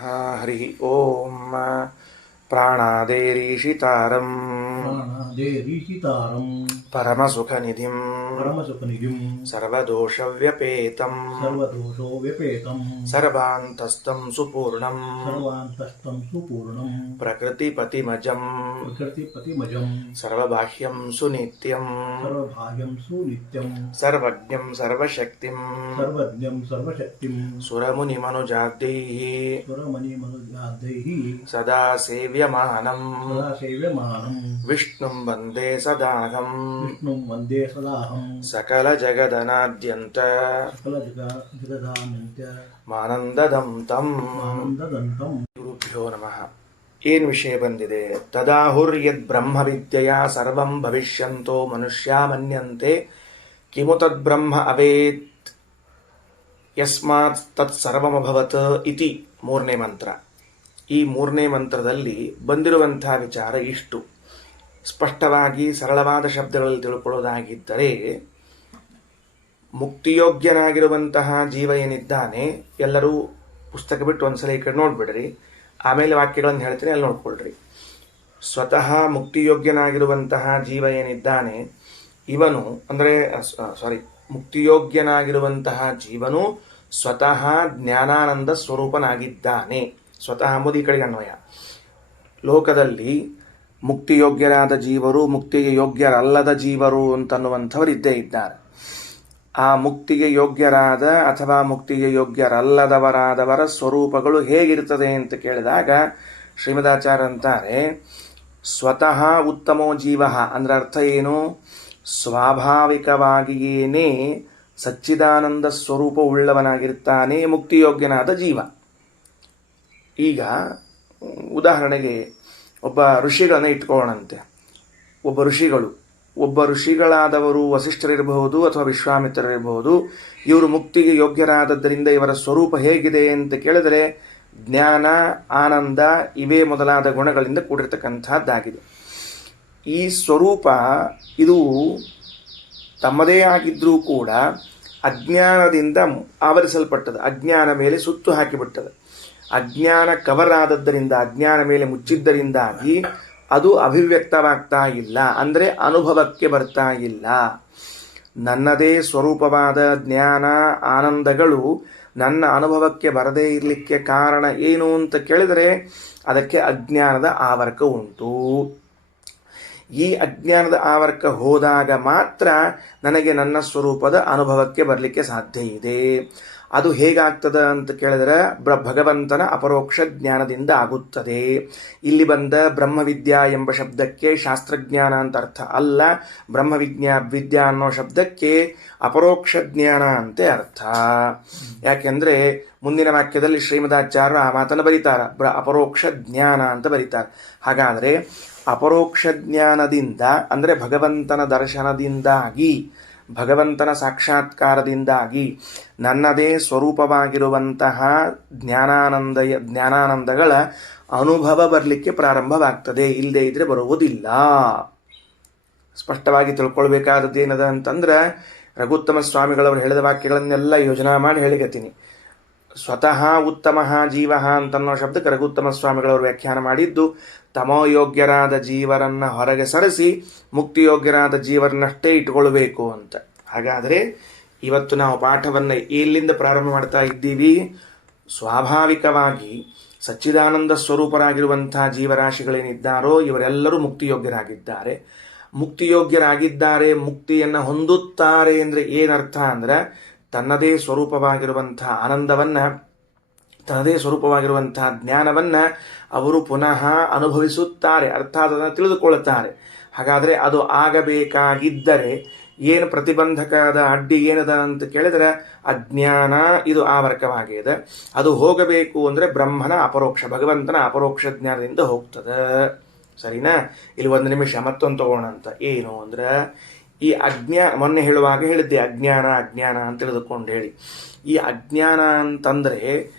ಹರಿ ಓಂ ಪ್ರಾಣಾದೇರೀಶಿತಾರಂ ಪರಮಸುಖನಿಧಿಂ ಸರ್ವದೋಷವ್ಯಪೇತಂ ಸರ್ವಾಂತಸ್ಥಂ ಸುಪೂರ್ಣಂ ಪ್ರಕೃತಿಪತಿಮಜಂ ಸರ್ವಬಾಹ್ಯಂ ಸುನಿತ್ಯಂ ಸರ್ವಜ್ಞಂ ಸರ್ವಶಕ್ತಿಂ ಸುರಮುನಿಮನುಜಾದ್ಯೈಃ ಸದಾ ಸೇವ್ಯಮಾನಂ ವಿಷ್ಣುಂ ವಂದೇ ಸದಾಹಂ ಸಕಲ ಜಗದನಾದ್ಯಂತ ಮಾನಂದದಂ ತಂ. ಗುರುಭ್ಯೋ ನಮಃ. ಏನು ವಿಷಯ ಬಂದಿದೆ? ತದಾಹುರ್ಯದ್ ಬ್ರಹ್ಮವಿದ್ಯೆಯ ಸರ್ವಂ ಭವಿಷ್ಯಂತೋ ಮನುಷ್ಯ ಮನ್ಯಂತೆ ಕಿಮು ತದ್ಬ್ರಹ್ಮ ಅವೇತ್ ಯಸ್ಮಾತ್ ತತ್ ಸರ್ವಮಭವತ್ ಇತಿ ಮೂರನೇ ಮಂತ್ರ. ಈ ಮೂರನೇ ಮಂತ್ರದಲ್ಲಿ ಬಂದಿರುವಂತಹ ವಿಚಾರ ಇಷ್ಟು. ಸ್ಪಷ್ಟವಾಗಿ ಸರಳವಾದ ಶಬ್ದಗಳಲ್ಲಿ ತಿಳ್ಕೊಳ್ಳೋದಾಗಿದ್ದರೆ, ಮುಕ್ತಿಯೋಗ್ಯನಾಗಿರುವಂತಹ ಜೀವ ಏನಿದ್ದಾನೆ, ಎಲ್ಲರೂ ಪುಸ್ತಕ ಬಿಟ್ಟು ಒಂದ್ಸಲ ಈ ಕಡೆ ನೋಡ್ಬಿಡ್ರಿ, ಆಮೇಲೆ ವಾಕ್ಯಗಳನ್ನು ಹೇಳ್ತೀನಿ, ಅಲ್ಲಿ ನೋಡ್ಕೊಳ್ರಿ. ಸ್ವತಃ ಮುಕ್ತಿಯೋಗ್ಯನಾಗಿರುವಂತಹ ಜೀವ ಏನಿದ್ದಾನೆ ಇವನು ಮುಕ್ತಿಯೋಗ್ಯನಾಗಿರುವಂತಹ ಜೀವನು ಸ್ವತಃ ಜ್ಞಾನಾನಂದ ಸ್ವರೂಪನಾಗಿದ್ದಾನೆ. ಸ್ವತಃ ಎಂಬುದು ಈ ಕಡೆಗೆ ಅನ್ವಯ. ಲೋಕದಲ್ಲಿ ಮುಕ್ತಿಯೋಗ್ಯರಾದ ಜೀವರು, ಮುಕ್ತಿಗೆ ಯೋಗ್ಯರಲ್ಲದ ಜೀವರು ಅಂತನ್ನುವಂಥವರು ಇದ್ದೇ ಇದ್ದಾರೆ. ಆ ಮುಕ್ತಿಗೆ ಯೋಗ್ಯರಾದ ಅಥವಾ ಮುಕ್ತಿಗೆ ಯೋಗ್ಯರಲ್ಲದವರಾದವರ ಸ್ವರೂಪಗಳು ಹೇಗಿರ್ತದೆ ಅಂತ ಕೇಳಿದಾಗ ಶ್ರೀಮದಾಚಾರ್ಯ ಅಂತಾರೆ, ಸ್ವತಃ ಉತ್ತಮೋ ಜೀವ ಅಂದ್ರೆ ಅರ್ಥ ಏನು? ಸ್ವಾಭಾವಿಕವಾಗಿಯೇನೇ ಸಚ್ಚಿದಾನಂದ ಸ್ವರೂಪ ಉಳ್ಳವನಾಗಿರ್ತಾನೆ ಮುಕ್ತಿಯೋಗ್ಯನಾದ ಜೀವ. ಈಗ ಉದಾಹರಣೆಗೆ ಒಬ್ಬ ಋಷಿಗಳನ್ನ ಇಟ್ಕೊಳ್ಳೋಣಂತೆ. ಒಬ್ಬ ಋಷಿಗಳಾದವರು ವಸಿಷ್ಠರಿರಬಹುದು ಅಥವಾ ವಿಶ್ವಾಮಿತ್ರರಿರಬಹುದು. ಇವರು ಮುಕ್ತಿಗೆ ಯೋಗ್ಯರಾದದ್ದರಿಂದ ಇವರ ಸ್ವರೂಪ ಹೇಗಿದೆ ಅಂತ ಕೇಳಿದರೆ ಜ್ಞಾನ, ಆನಂದ ಇವೇ ಮೊದಲಾದ ಗುಣಗಳಿಂದ ಕೂಡಿರ್ತಕ್ಕಂಥದ್ದಾಗಿದೆ. ಈ ಸ್ವರೂಪ ಇದು ತಮ್ಮದೇ ಆಗಿದ್ರೂ ಕೂಡ ಅಜ್ಞಾನದಿಂದ ಆವರಿಸಲ್ಪಟ್ಟது. ಅಜ್ಞಾನ ಮೇಲೆ ಸುತ್ತು ಹಾಕಿಬಿಟ್ಟது. ಅಜ್ಞಾನ ಕವರ್ ಆದದ್ದರಿಂದ, ಅಜ್ಞಾನ ಮೇಲೆ ಮುಚ್ಚಿದ್ದರಿಂದಾಗಿ ಅದು ಅಭಿವ್ಯಕ್ತವಾಗ್ತಾ ಇಲ್ಲ, ಅಂದರೆ ಅನುಭವಕ್ಕೆ ಬರ್ತಾ ಇಲ್ಲ. ನನ್ನದೇ ಸ್ವರೂಪವಾದ ಜ್ಞಾನ, ಆನಂದಗಳು ನನ್ನ ಅನುಭವಕ್ಕೆ ಬರದೇ ಇರಲಿಕ್ಕೆ ಕಾರಣ ಏನು ಅಂತ ಕೇಳಿದರೆ ಅದಕ್ಕೆ ಅಜ್ಞಾನದ ಆವರ್ಕ ಉಂಟು. ಈ ಅಜ್ಞಾನದ ಆವರ್ಕ ಹೋದಾಗ ಮಾತ್ರ ನನಗೆ ನನ್ನ ಸ್ವರೂಪದ ಅನುಭವಕ್ಕೆ ಬರಲಿಕ್ಕೆ ಸಾಧ್ಯ ಇದೆ. ಅದು ಹೇಗಾಗ್ತದೆ ಅಂತ ಕೇಳಿದರೆ ಭಗವಂತನ ಅಪರೋಕ್ಷ ಜ್ಞಾನದಿಂದ ಆಗುತ್ತದೆ. ಇಲ್ಲಿ ಬಂದ ಬ್ರಹ್ಮವಿದ್ಯಾ ಎಂಬ ಶಬ್ದಕ್ಕೆ ಶಾಸ್ತ್ರಜ್ಞಾನ ಅಂತ ಅರ್ಥ ಅಲ್ಲ. ವಿದ್ಯಾ ಅನ್ನೋ ಶಬ್ದಕ್ಕೆ ಅಪರೋಕ್ಷ ಜ್ಞಾನ ಅಂತ ಅರ್ಥ. ಯಾಕೆಂದ್ರೆ ಮುಂದಿನ ವಾಕ್ಯದಲ್ಲಿ ಶ್ರೀಮದಾಚಾರ್ಯರು ಆ ಮಾತನ್ನು ಬರೀತಾರ, ಅಪರೋಕ್ಷ ಜ್ಞಾನ ಅಂತ ಬರೀತಾರೆ. ಹಾಗಾದರೆ ಅಪರೋಕ್ಷ ಜ್ಞಾನದಿಂದ ಅಂದರೆ ಭಗವಂತನ ದರ್ಶನದಿಂದಾಗಿ, ಭಗವಂತನ ಸಾಕ್ಷಾತ್ಕಾರದಿಂದಾಗಿ ನನ್ನದೇ ಸ್ವರೂಪವಾಗಿರುವಂತಹ ಜ್ಞಾನಾನಂದಗಳ ಅನುಭವ ಬರಲಿಕ್ಕೆ ಪ್ರಾರಂಭವಾಗ್ತದೆ. ಇಲ್ಲದೇ ಇದ್ರೆ ಬರುವುದಿಲ್ಲ. ಸ್ಪಷ್ಟವಾಗಿ ತಿಳ್ಕೊಳ್ಬೇಕಾದದ್ದು ಏನದ ಅಂತಂದ್ರೆ, ರಘುತ್ತಮ ಸ್ವಾಮಿಗಳವರು ಹೇಳಿದ ವಾಕ್ಯಗಳನ್ನೆಲ್ಲ ಯೋಜನಾ ಮಾಡಿ ಹೇಳಿಗತ್ತೀನಿ. ಸ್ವತಃ ಉತ್ತಮ ಜೀವ ಅಂತನ್ನೋ ಶಬ್ದಕ್ಕೆ ರಘುತ್ತಮ ಸ್ವಾಮಿಗಳವರು ವ್ಯಾಖ್ಯಾನ ಮಾಡಿದ್ದು ತಮೋಯೋಗ್ಯರಾದ ಜೀವರನ್ನ ಹೊರಗೆ ಸರಿಸಿ ಮುಕ್ತಿಯೋಗ್ಯರಾದ ಜೀವರನ್ನಷ್ಟೇ ಇಟ್ಕೊಳ್ಬೇಕು ಅಂತ. ಹಾಗಾದರೆ ಇವತ್ತು ನಾವು ಪಾಠವನ್ನು ಎಲ್ಲಿಂದ ಪ್ರಾರಂಭ ಮಾಡ್ತಾ ಇದ್ದೀವಿ? ಸ್ವಾಭಾವಿಕವಾಗಿ ಸಚ್ಚಿದಾನಂದ ಸ್ವರೂಪರಾಗಿರುವಂತಹ ಜೀವರಾಶಿಗಳೇನಿದ್ದಾರೋ ಇವರೆಲ್ಲರೂ ಮುಕ್ತಿಯೋಗ್ಯರಾಗಿದ್ದಾರೆ. ಮುಕ್ತಿಯನ್ನು ಹೊಂದುತ್ತಾರೆ ಅಂದರೆ ಏನರ್ಥ ಅಂದ್ರೆ, ತನ್ನದೇ ಸ್ವರೂಪವಾಗಿರುವಂತಹ ಆನಂದವನ್ನ, ತನ್ನದೇ ಸ್ವರೂಪವಾಗಿರುವಂತಹ ಜ್ಞಾನವನ್ನ ಅವರು ಪುನಃ ಅನುಭವಿಸುತ್ತಾರೆ, ಅರ್ಥಾತ್ ಅದನ್ನು ತಿಳಿದುಕೊಳ್ಳುತ್ತಾರೆ. ಹಾಗಾದರೆ ಅದು ಆಗಬೇಕಾಗಿದ್ದರೆ ಏನು ಪ್ರತಿಬಂಧಕದ ಅಡ್ಡಿ ಏನದ ಅಂತ ಕೇಳಿದರೆ ಅಜ್ಞಾನ ಇದು ಆವರ್ಕವಾಗಿದೆ. ಅದು ಹೋಗಬೇಕು ಅಂದರೆ ಬ್ರಹ್ಮನ ಅಪರೋಕ್ಷ, ಭಗವಂತನ ಅಪರೋಕ್ಷ ಜ್ಞಾನದಿಂದ ಹೋಗ್ತದೆ. ಸರಿನಾ? ಇಲ್ಲಿ ಒಂದು ನಿಮಿಷ ಮತ್ತೊಂದು ತಗೋಣ ಅಂತ. ಏನು ಅಂದ್ರೆ, ಈ ಮೊನ್ನೆ ಹೇಳುವಾಗ ಹೇಳಿದ್ದೆ ಅಜ್ಞಾನ ಅಂತ ತಿಳಿದುಕೊಂಡು ಹೇಳಿ. ಈ ಅಜ್ಞಾನ ಅಂತಂದ್ರೆ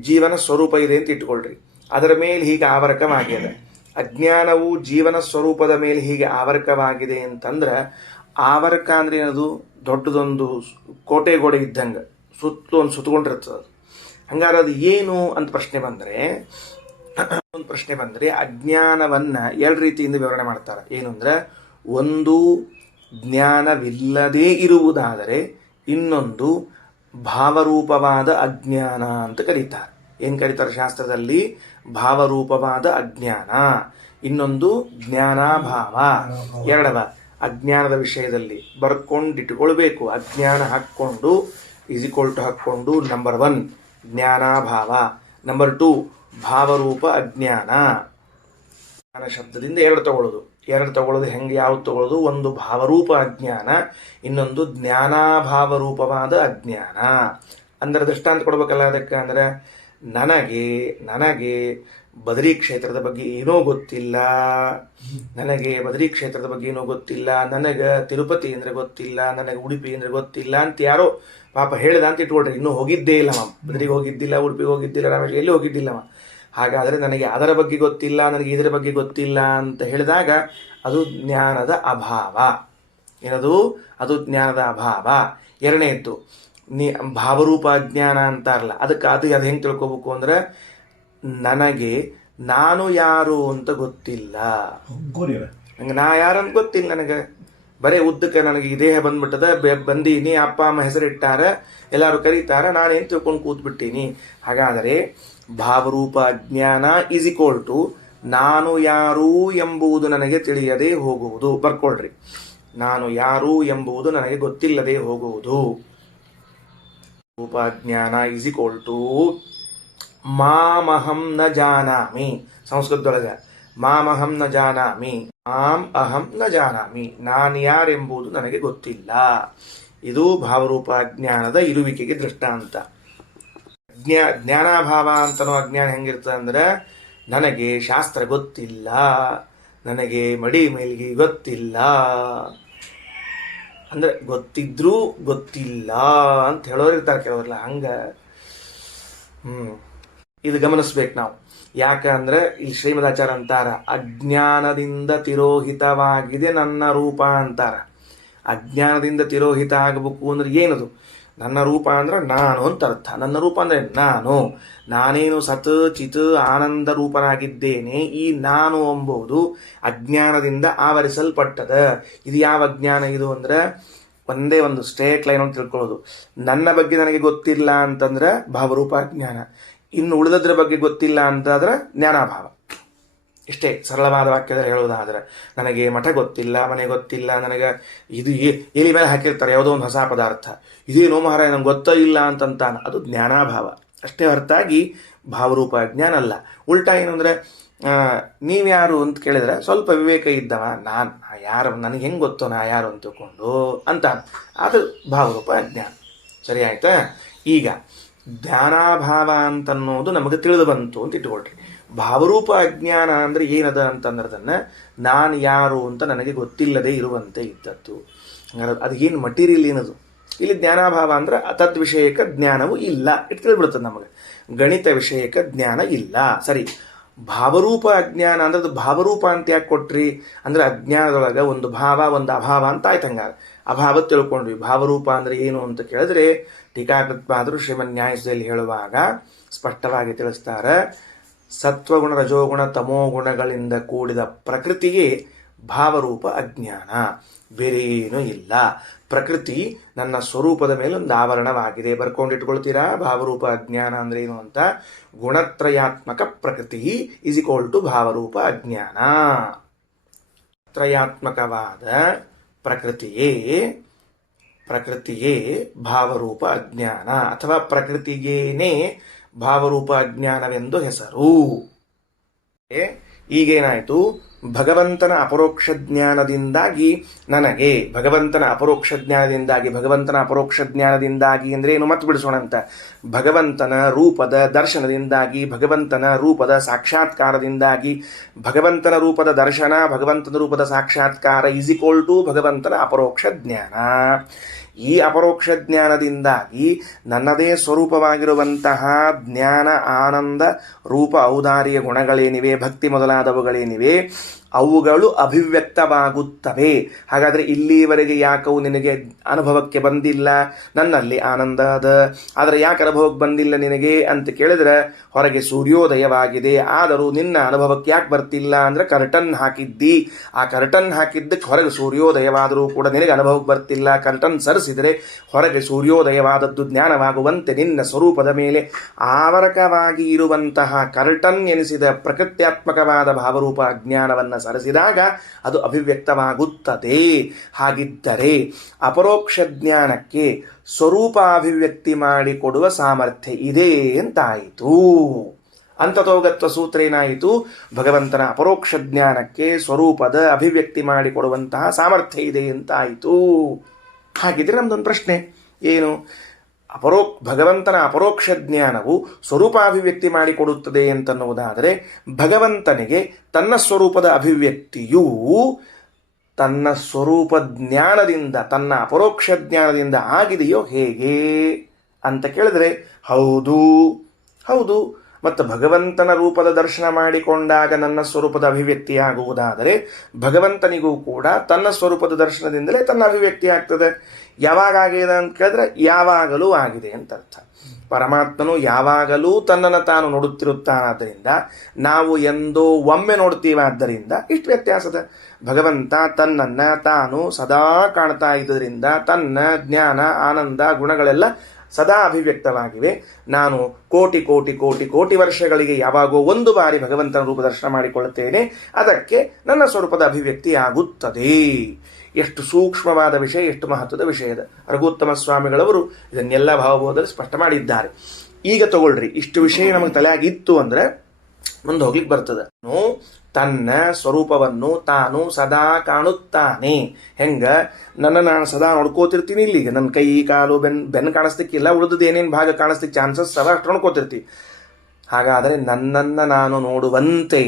ಜೀವನ ಸ್ವರೂಪ ಇದೆ ಅಂತ ಇಟ್ಕೊಳ್ರಿ. ಅದರ ಮೇಲೆ ಹೀಗೆ ಆವರ್ಕವಾಗಿದೆ. ಅಜ್ಞಾನವು ಜೀವನ ಸ್ವರೂಪದ ಮೇಲೆ ಹೀಗೆ ಆವರ್ಕವಾಗಿದೆ ಅಂತಂದ್ರೆ, ಆವರ್ಕ ಅಂದ್ರೆ ಏನದು? ದೊಡ್ಡದೊಂದು ಕೋಟೆ ಗೋಡೆ ಇದ್ದಂಗೆ ಸುತ್ತಲೂ ಒಂದು ಸುತ್ತಕೊಂಡಿರ್ತದೆ. ಹಂಗಾರೆ ಅದು ಏನು ಅಂತ ಪ್ರಶ್ನೆ ಬಂದರೆ ಅಜ್ಞಾನವನ್ನ ಎರಡು ರೀತಿಯಿಂದ ವಿವರಣೆ ಮಾಡ್ತಾರೆ. ಏನು ಅಂದ್ರೆ, ಒಂದು ಜ್ಞಾನವಿಲ್ಲದೇ ಇರುವುದಾದರೆ ಇನ್ನೊಂದು ಭಾವರೂಪವಾದ ಅಜ್ಞಾನ ಅಂತ ಕರೀತಾರೆ. ಏನು ಕರೀತಾರೆ ಶಾಸ್ತ್ರದಲ್ಲಿ? ಭಾವರೂಪವಾದ ಅಜ್ಞಾನ. ಇನ್ನೊಂದು ಜ್ಞಾನಾಭಾವ. ಎರಡವ ಅಜ್ಞಾನದ ವಿಷಯದಲ್ಲಿ ಬರ್ಕೊಂಡಿಟ್ಕೊಳ್ಬೇಕು. ಅಜ್ಞಾನ ಹಾಕ್ಕೊಂಡು ಹಾಕ್ಕೊಂಡು ನಂಬರ್ 1 ಜ್ಞಾನಾಭಾವ, ನಂಬರ್ 2 ಭಾವರೂಪ ಅಜ್ಞಾನ. ಜ್ಞಾನ ಶಬ್ದದಿಂದ ಎರಡು ತಗೊಳ್ಳೋದು ಹೆಂಗೆ? ಯಾವ್ದು ತಗೊಳ್ಳೋದು? ಒಂದು ಭಾವರೂಪ ಅಜ್ಞಾನ, ಇನ್ನೊಂದು ಜ್ಞಾನಾಭಾವರೂಪವಾದ ಅಜ್ಞಾನ. ಅಂದ್ರೆ ದೃಷ್ಟಾಂತ ಕೊಡ್ಬೇಕಲ್ಲ ಅದಕ್ಕೆ. ಅಂದ್ರೆ ನನಗೆ ಬದರಿ ಕ್ಷೇತ್ರದ ಬಗ್ಗೆ ಏನೋ ಗೊತ್ತಿಲ್ಲ, ನನಗೆ ತಿರುಪತಿ ಅಂದ್ರೆ ಗೊತ್ತಿಲ್ಲ, ನನಗೆ ಉಡುಪಿ ಅಂದ್ರೆ ಗೊತ್ತಿಲ್ಲ ಅಂತ ಯಾರೋ ಪಾಪ ಹೇಳಿದ ಅಂತ ಇಟ್ಕೊಳ್ರಿ. ಇನ್ನೂ ಹೋಗಿದ್ದೇ ಇಲ್ಲಮ್ಮ, ಬದರಿಗೆ ಹೋಗಿದ್ದಿಲ್ಲ, ಉಡುಪಿಗೆ ಹೋಗಿದ್ದಿಲ್ಲ, ರಾಮೇಶ್ವರ ಎಲ್ಲಿ ಹೋಗಿದ್ದಿಲ್ಲಮ್ಮ. ಹಾಗಾದರೆ ನನಗೆ ಅದರ ಬಗ್ಗೆ ಗೊತ್ತಿಲ್ಲ, ನನಗೆ ಇದರ ಬಗ್ಗೆ ಗೊತ್ತಿಲ್ಲ ಅಂತ ಹೇಳಿದಾಗ ಅದು ಜ್ಞಾನದ ಅಭಾವ. ಏನದು? ಅದು ಜ್ಞಾನದ ಅಭಾವ. ಎರಡನೇದ್ದು ಭಾವರೂಪ ಅಜ್ಞಾನ ಅಂತಾರಲ್ಲ, ಅದಕ್ಕೆ ಅದು ಹೆಂಗೆ ತಿಳ್ಕೊಬೇಕು ಅಂದ್ರೆ, ನನಗೆ ನಾನು ಯಾರು ಅಂತ ಗೊತ್ತಿಲ್ಲ, ನಂಗೆ ನಾ ಯಾರಂತ ಗೊತ್ತಿಲ್ಲ. ನನಗೆ ಬರೇ ಉದ್ದಕ್ಕೆ ನನಗೆ ಈ ದೇಹ ಬಂದ್ಬಿಟ್ಟದ, ಬಂದೀನಿ, ಅಪ್ಪ ಅಮ್ಮ ಹೆಸರಿಟ್ಟಾರ, ಎಲ್ಲರೂ ಕರೀತಾರ, ನಾನೇನು ತಿಳ್ಕೊಂಡು ಕೂತ್ಬಿಟ್ಟೀನಿ. ಹಾಗಾದರೆ ಭಾವರೂಪ ಅಜ್ಞಾನ ಈಸ್ ಈಕ್ವಲ್ ಟು ನಾನು ಯಾರು ಎಂಬುದು ನನಗೆ ತಿಳಿಯದೆ ಹೋಗುವುದು. ಬರ್ಕೊಳ್ರಿ, ನಾನು ಯಾರು ಎಂಬುದು ನನಗೆ ಗೊತ್ತಿಲ್ಲದೆ ಹೋಗುವುದು. ರೂಪ ಅಜ್ಞಾನ ಈಸ್ ಈಕ್ವಲ್ ಟು ಮಾಮಹಂ ನ ಜಾನಾಮಿ. ಸಂಸ್ಕೃತದೊಳಗೆ ಮಾಮಹಂ ನ ಜಾನಾಮಿ, ಮಾಂ ಅಹಂ ನ ಜಾನಾಮಿ, ನಾನು ಯಾರೆಂಬುದು ನನಗೆ ಗೊತ್ತಿಲ್ಲ. ಇದು ಭಾವರೂಪ ಅಜ್ಞಾನದ ಇರುವಿಕೆಗೆ ದೃಷ್ಟಾಂತ. ಜ್ಞಾನಾಭಾವ ಅಂತನೋ ಅಜ್ಞಾನ ಹೆಂಗಿರ್ತದೆ ಅಂದ್ರೆ, ನನಗೆ ಶಾಸ್ತ್ರ ಗೊತ್ತಿಲ್ಲ, ನನಗೆ ಮಡಿ ಮೇಲ್ಗೆ ಗೊತ್ತಿಲ್ಲ ಅಂದ್ರೆ ಗೊತ್ತಿದ್ರೂ ಗೊತ್ತಿಲ್ಲ ಅಂತ ಹೇಳೋರು ಇರ್ತಾರೆ ಕೆಲವರೆಲ್ಲ. ಹಂಗ ಇದು ಗಮನಿಸ್ಬೇಕು ನಾವು. ಯಾಕಂದ್ರೆ ಇಲ್ಲಿ ಶ್ರೀಮದಾಚಾರ್ಯ ಅಂತಾರ, ಅಜ್ಞಾನದಿಂದ ತಿರೋಹಿತವಾಗಿದೆ ನನ್ನ ರೂಪ ಅಂತಾರ. ಅಜ್ಞಾನದಿಂದ ತಿರೋಹಿತ ಆಗಬೇಕು ಅಂದ್ರೆ ಏನದು? ನನ್ನ ರೂಪ ಅಂದ್ರೆ ನಾನು ಅಂತ ಅರ್ಥ. ನನ್ನ ರೂಪ ಅಂದ್ರೆ ನಾನೇನು ಸತ್ ಚಿತ್ ಆನಂದ ರೂಪನಾಗಿದ್ದೇನೆ. ಈ ನಾನು ಎಂಬುದು ಅಜ್ಞಾನದಿಂದ ಆವರಿಸಲ್ಪಟ್ಟದ. ಇದು ಯಾವ ಅಜ್ಞಾನ ಇದು ಅಂದ್ರೆ, ಒಂದೇ ಒಂದು ಸ್ಟ್ರೇಟ್ ಲೈನ್ ಅಂತ ತಿಳ್ಕೊಳ್ಳೋದು. ನನ್ನ ಬಗ್ಗೆ ನನಗೆ ಗೊತ್ತಿಲ್ಲ ಅಂತಂದ್ರೆ ಭಾವರೂಪ ಅಜ್ಞಾನ, ಇನ್ನು ಉಳಿದದ್ರ ಬಗ್ಗೆ ಗೊತ್ತಿಲ್ಲ ಅಂತಾದ್ರೆ ಜ್ಞಾನಾಭಾವ. ಇಷ್ಟೇ ಸರಳವಾದ ವಾಕ್ಯದಲ್ಲಿ ಹೇಳೋದಾದ್ರೆ, ನನಗೆ ಮಠ ಗೊತ್ತಿಲ್ಲ, ಮನೆ ಗೊತ್ತಿಲ್ಲ, ನನಗೆ ಇದು ಎಲಿ ಮೇಲೆ ಹಾಕಿರ್ತಾರೆ ಯಾವುದೋ ಒಂದು ಹೊಸ ಪದಾರ್ಥ, ಇದೇನೋ ಮಹಾರಾಯ ನಂಗೆ ಗೊತ್ತೋ ಇಲ್ಲ ಅಂತಂತಾನ, ಅದು ಜ್ಞಾನಾಭಾವ ಅಷ್ಟೇ ಹೊರತಾಗಿ ಭಾವರೂಪ ಅಜ್ಞಾನ ಅಲ್ಲ. ಉಲ್ಟಾ ಏನು ಅಂದರೆ, ನೀವ್ಯಾರು ಅಂತ ಕೇಳಿದ್ರೆ ಸ್ವಲ್ಪ ವಿವೇಕ ಇದ್ದವ, ನಾನು ಯಾರು, ನನಗೆ ಹೆಂಗೆ ಗೊತ್ತೋ ನಾ ಯಾರು ಅಂತ ತಿಳ್ಕೊಂಡು ಅಂತ, ಅದು ಭಾವರೂಪ ಅಜ್ಞಾನ. ಸರಿ ಆಯ್ತಾ? ಈಗ ಜ್ಞಾನಾಭಾವ ಅಂತನ್ನೋದು ನಮಗೆ ತಿಳಿದು ಬಂತು ಅಂತ ಇಟ್ಕೊಳ್ರಿ. ಭಾವರೂಪ ಅಜ್ಞಾನ ಅಂದ್ರೆ ಏನದ ಅಂತಂದ್ರದನ್ನ, ನಾನು ಯಾರು ಅಂತ ನನಗೆ ಗೊತ್ತಿಲ್ಲದೆ ಇರುವಂತೆ ಇದ್ದದ್ದು. ಅದು ಏನು ಮಟೀರಿಯಲ್ ಏನದು? ಇಲ್ಲಿ ಜ್ಞಾನಾಭಾವ ಅಂದ್ರೆ ತದ್ ವಿಷಯಕ ಜ್ಞಾನವೂ ಇಲ್ಲ ಇಟ್ಟು ತಿಳಿದ್ಬಿಡ್ತದೆ ನಮಗೆ. ಗಣಿತ ವಿಷಯಕ ಜ್ಞಾನ ಇಲ್ಲ. ಸರಿ, ಭಾವರೂಪ ಅಜ್ಞಾನ ಅಂದ್ರೆ ಅದು ಭಾವರೂಪ ಅಂತ ಯಾಕೆ ಕೊಟ್ರಿ ಅಂದ್ರೆ, ಅಜ್ಞಾನದೊಳಗೆ ಒಂದು ಭಾವ ಒಂದು ಅಭಾವ ಅಂತ ಆಯ್ತು. ಹಂಗಾರೆ ಅಭಾವ ತಿಳ್ಕೊಂಡ್ವಿ. ಭಾವರೂಪ ಅಂದ್ರೆ ಏನು ಅಂತ ಕೇಳಿದ್ರೆ, ಟೀಕಾಕೃತ್ಪಾದರು ಶ್ರೀಮನ್ ನ್ಯಾಯದಲ್ಲಿ ಹೇಳುವಾಗ ಸ್ಪಷ್ಟವಾಗಿ ತಿಳಿಸ್ತಾರೆ. ಸತ್ವಗುಣ ರಜೋಗುಣ ತಮೋಗುಣಗಳಿಂದ ಕೂಡಿದ ಪ್ರಕೃತಿಗೆ ಭಾವರೂಪ ಅಜ್ಞಾನ, ಬೇರೆ ಏನೂ ಇಲ್ಲ. ಪ್ರಕೃತಿ ನನ್ನ ಸ್ವರೂಪದ ಮೇಲೆ ಒಂದು ಆವರಣವಾಗಿದೆ. ಬರ್ಕೊಂಡಿಟ್ಕೊಳ್ತೀರಾ ಭಾವರೂಪ ಅಜ್ಞಾನ ಅಂದ್ರೆ ಏನು ಅಂತ? ಗುಣತ್ರಯಾತ್ಮಕ ಪ್ರಕೃತಿ ಈಸ್ ಈಕ್ವಲ್ ಟು ಭಾವರೂಪ ಅಜ್ಞಾನ. ತ್ರಯಾತ್ಮಕವಾದ ಪ್ರಕೃತಿಯೇ ಭಾವರೂಪ ಅಜ್ಞಾನ, ಅಥವಾ ಪ್ರಕೃತಿಗೇನೆ ಭಾವರೂಪ ಅಜ್ಞಾನವೆಂದು ಹೆಸರು. ಈಗೇನಾಯಿತು? ಭಗವಂತನ ಅಪರೋಕ್ಷ ಜ್ಞಾನದಿಂದಾಗಿ ನನಗೆ, ಭಗವಂತನ ಅಪರೋಕ್ಷ ಜ್ಞಾನದಿಂದಾಗಿ ಅಂದ್ರೆ ಏನು ಮತ್ತೆ ಬಿಡಿಸೋಣಂತ. ಭಗವಂತನ ರೂಪದ ದರ್ಶನದಿಂದಾಗಿ, ಭಗವಂತನ ರೂಪದ ಸಾಕ್ಷಾತ್ಕಾರದಿಂದಾಗಿ, ಭಗವಂತನ ರೂಪದ ದರ್ಶನ, ಭಗವಂತನ ರೂಪದ ಸಾಕ್ಷಾತ್ಕಾರ ಈಸ್ ಈಕ್ವಲ್ ಟು ಭಗವಂತನ ಅಪರೋಕ್ಷ ಜ್ಞಾನ. ಈ ಅಪರೋಕ್ಷ ಜ್ಞಾನದಿಂದಾಗಿ ನನ್ನದೇ ಸ್ವರೂಪವಾಗಿರುವಂತಹ ಜ್ಞಾನ, ಆನಂದ, ರೂಪ, ಔದಾರ್ಯ ಗುಣಗಳೇನಿವೆ, ಭಕ್ತಿ ಮೊದಲಾದವುಗಳೇನಿವೆ, ಅವುಗಳು ಅಭಿವ್ಯಕ್ತವಾಗುತ್ತವೆ. ಹಾಗಾದರೆ ಇಲ್ಲಿಯವರೆಗೆ ಯಾಕವು ನಿನಗೆ ಅನುಭವಕ್ಕೆ ಬಂದಿಲ್ಲ? ನನ್ನಲ್ಲಿ ಆನಂದ ಅದ, ಆದರೆ ಯಾಕೆ ಅನುಭವಕ್ಕೆ ಬಂದಿಲ್ಲ ನಿನಗೆ ಅಂತ ಕೇಳಿದ್ರೆ, ಹೊರಗೆ ಸೂರ್ಯೋದಯವಾಗಿದೆ, ಆದರೂ ನಿನ್ನ ಅನುಭವಕ್ಕೆ ಯಾಕೆ ಬರ್ತಿಲ್ಲ ಅಂದರೆ ಕರ್ಟನ್ ಹಾಕಿದ್ದಿ. ಆ ಕರ್ಟನ್ ಹಾಕಿದ್ದಕ್ಕೆ ಹೊರಗೆ ಸೂರ್ಯೋದಯವಾದರೂ ಕೂಡ ನಿನಗೆ ಅನುಭವಕ್ಕೆ ಬರ್ತಿಲ್ಲ. ಕರ್ಟನ್ ಸರಿಸಿದರೆ ಹೊರಗೆ ಸೂರ್ಯೋದಯವಾದದ್ದು ಜ್ಞಾನವಾಗುವಂತೆ ನಿನ್ನ ಸ್ವರೂಪದ ಮೇಲೆ ಆವರಕವಾಗಿ ಇರುವಂತಹ ಕರ್ಟನ್ ಎನಿಸಿದ ಪ್ರಕೃತ್ಯಾತ್ಮಕವಾದ ಭಾವರೂಪ ಅಜ್ಞಾನವನ್ನು ಸರಿಸಿದಾಗ ಅದು ಅಭಿವ್ಯಕ್ತವಾಗುತ್ತದೆ. ಹಾಗಿದ್ದರೆ ಅಪರೋಕ್ಷ ಜ್ಞಾನಕ್ಕೆ ಸ್ವರೂಪ ಅಭಿವ್ಯಕ್ತಿ ಮಾಡಿಕೊಡುವ ಸಾಮರ್ಥ್ಯ ಇದೆ ಅಂತಾಯಿತು. ಅಂತತೋಗತ್ವ ಸೂತ್ರ ಏನಾಯಿತು? ಭಗವಂತನ ಅಪರೋಕ್ಷ ಜ್ಞಾನಕ್ಕೆ ಸ್ವರೂಪದ ಅಭಿವ್ಯಕ್ತಿ ಮಾಡಿಕೊಡುವಂತಹ ಸಾಮರ್ಥ್ಯ ಇದೆ ಅಂತಾಯಿತು. ಹಾಗಿದ್ರೆ ನಮ್ದೊಂದು ಪ್ರಶ್ನೆ ಏನು? ಭಗವಂತನ ಅಪರೋಕ್ಷ ಜ್ಞಾನವು ಸ್ವರೂಪಾಭಿವ್ಯಕ್ತಿ ಮಾಡಿಕೊಡುತ್ತದೆ ಅಂತನ್ನುವುದಾದರೆ, ಭಗವಂತನಿಗೆ ತನ್ನ ಸ್ವರೂಪದ ಅಭಿವ್ಯಕ್ತಿಯು ತನ್ನ ಸ್ವರೂಪ ಜ್ಞಾನದಿಂದ, ತನ್ನ ಅಪರೋಕ್ಷ ಜ್ಞಾನದಿಂದ ಆಗಿದೆಯೋ ಹೇಗೆ ಅಂತ ಕೇಳಿದ್ರೆ, ಹೌದು. ಮತ್ತು ಭಗವಂತನ ರೂಪದ ದರ್ಶನ ಮಾಡಿಕೊಂಡಾಗ ನನ್ನ ಸ್ವರೂಪದ ಅಭಿವ್ಯಕ್ತಿ ಆಗುವುದಾದರೆ, ಭಗವಂತನಿಗೂ ಕೂಡ ತನ್ನ ಸ್ವರೂಪದ ದರ್ಶನದಿಂದಲೇ ತನ್ನ ಅಭಿವ್ಯಕ್ತಿ ಆಗ್ತದೆ. ಯಾವಾಗ ಆಗಿದೆ ಅಂತ ಕೇಳಿದ್ರೆ, ಯಾವಾಗಲೂ ಆಗಿದೆ ಅಂತ ಅರ್ಥ. ಪರಮಾತ್ಮನು ಯಾವಾಗಲೂ ತನ್ನನ್ನು ತಾನು ನೋಡುತ್ತಿರುತ್ತಾನಾದ್ದರಿಂದ, ನಾವು ಎಂದೋ ಒಮ್ಮೆ ನೋಡ್ತೀವಾದ್ದರಿಂದ ಇಷ್ಟು ವ್ಯತ್ಯಾಸದ. ಭಗವಂತ ತನ್ನನ್ನು ತಾನು ಸದಾ ಕಾಣ್ತಾ ಇದ್ದರಿಂದ ತನ್ನ ಜ್ಞಾನ, ಆನಂದ, ಗುಣಗಳೆಲ್ಲ ಸದಾ ಅಭಿವ್ಯಕ್ತವಾಗಿವೆ. ನಾನು ಕೋಟಿ ಕೋಟಿ ಕೋಟಿ ಕೋಟಿ ವರ್ಷಗಳಿಗೆ ಯಾವಾಗೋ ಒಂದು ಬಾರಿ ಭಗವಂತನ ರೂಪ ದರ್ಶನ ಮಾಡಿಕೊಳ್ಳುತ್ತೇನೆ, ಅದಕ್ಕೆ ನನ್ನ ಸ್ವರೂಪದ ಅಭಿವ್ಯಕ್ತಿ ಆಗುತ್ತದೆ. ಎಷ್ಟು ಸೂಕ್ಷ್ಮವಾದ ವಿಷಯ, ಎಷ್ಟು ಮಹತ್ವದ ವಿಷಯದ. ರಘುತ್ತಮ ಸ್ವಾಮಿಗಳವರು ಇದನ್ನೆಲ್ಲ ಭಾವಬೋಧದಲ್ಲಿ ಸ್ಪಷ್ಟ ಮಾಡಿದ್ದಾರೆ. ಈಗ ತಗೊಳ್ರಿ, ಇಷ್ಟು ವಿಷಯ ನಮಗೆ ತಲೆಯಾಗಿತ್ತು ಅಂದರೆ ಮುಂದೆ ಹೋಗ್ಲಿಕ್ಕೆ ಬರ್ತದೆ. ತನ್ನ ಸ್ವರೂಪವನ್ನು ತಾನು ಸದಾ ಕಾಣುತ್ತಾನೆ. ಹೆಂಗ ನಾನು ಸದಾ ನೋಡ್ಕೋತಿರ್ತೀನಿ. ಇಲ್ಲಿಗೆ ನನ್ನ ಕೈ, ಕಾಲು, ಬೆನ್ನು ಕಾಣಿಸ್ಲಿಕ್ಕಿಲ್ಲ, ಉಳಿದದ್ದು ಏನೇನು ಭಾಗ ಕಾಣಿಸ್ಲಿಕ್ಕೆ ಚಾನ್ಸಸ್ ಅವ ಅಷ್ಟು ನೋಡ್ಕೋತಿರ್ತೀವಿ. ಹಾಗಾದರೆ ನನ್ನನ್ನು ನಾನು ನೋಡುವಂತೆ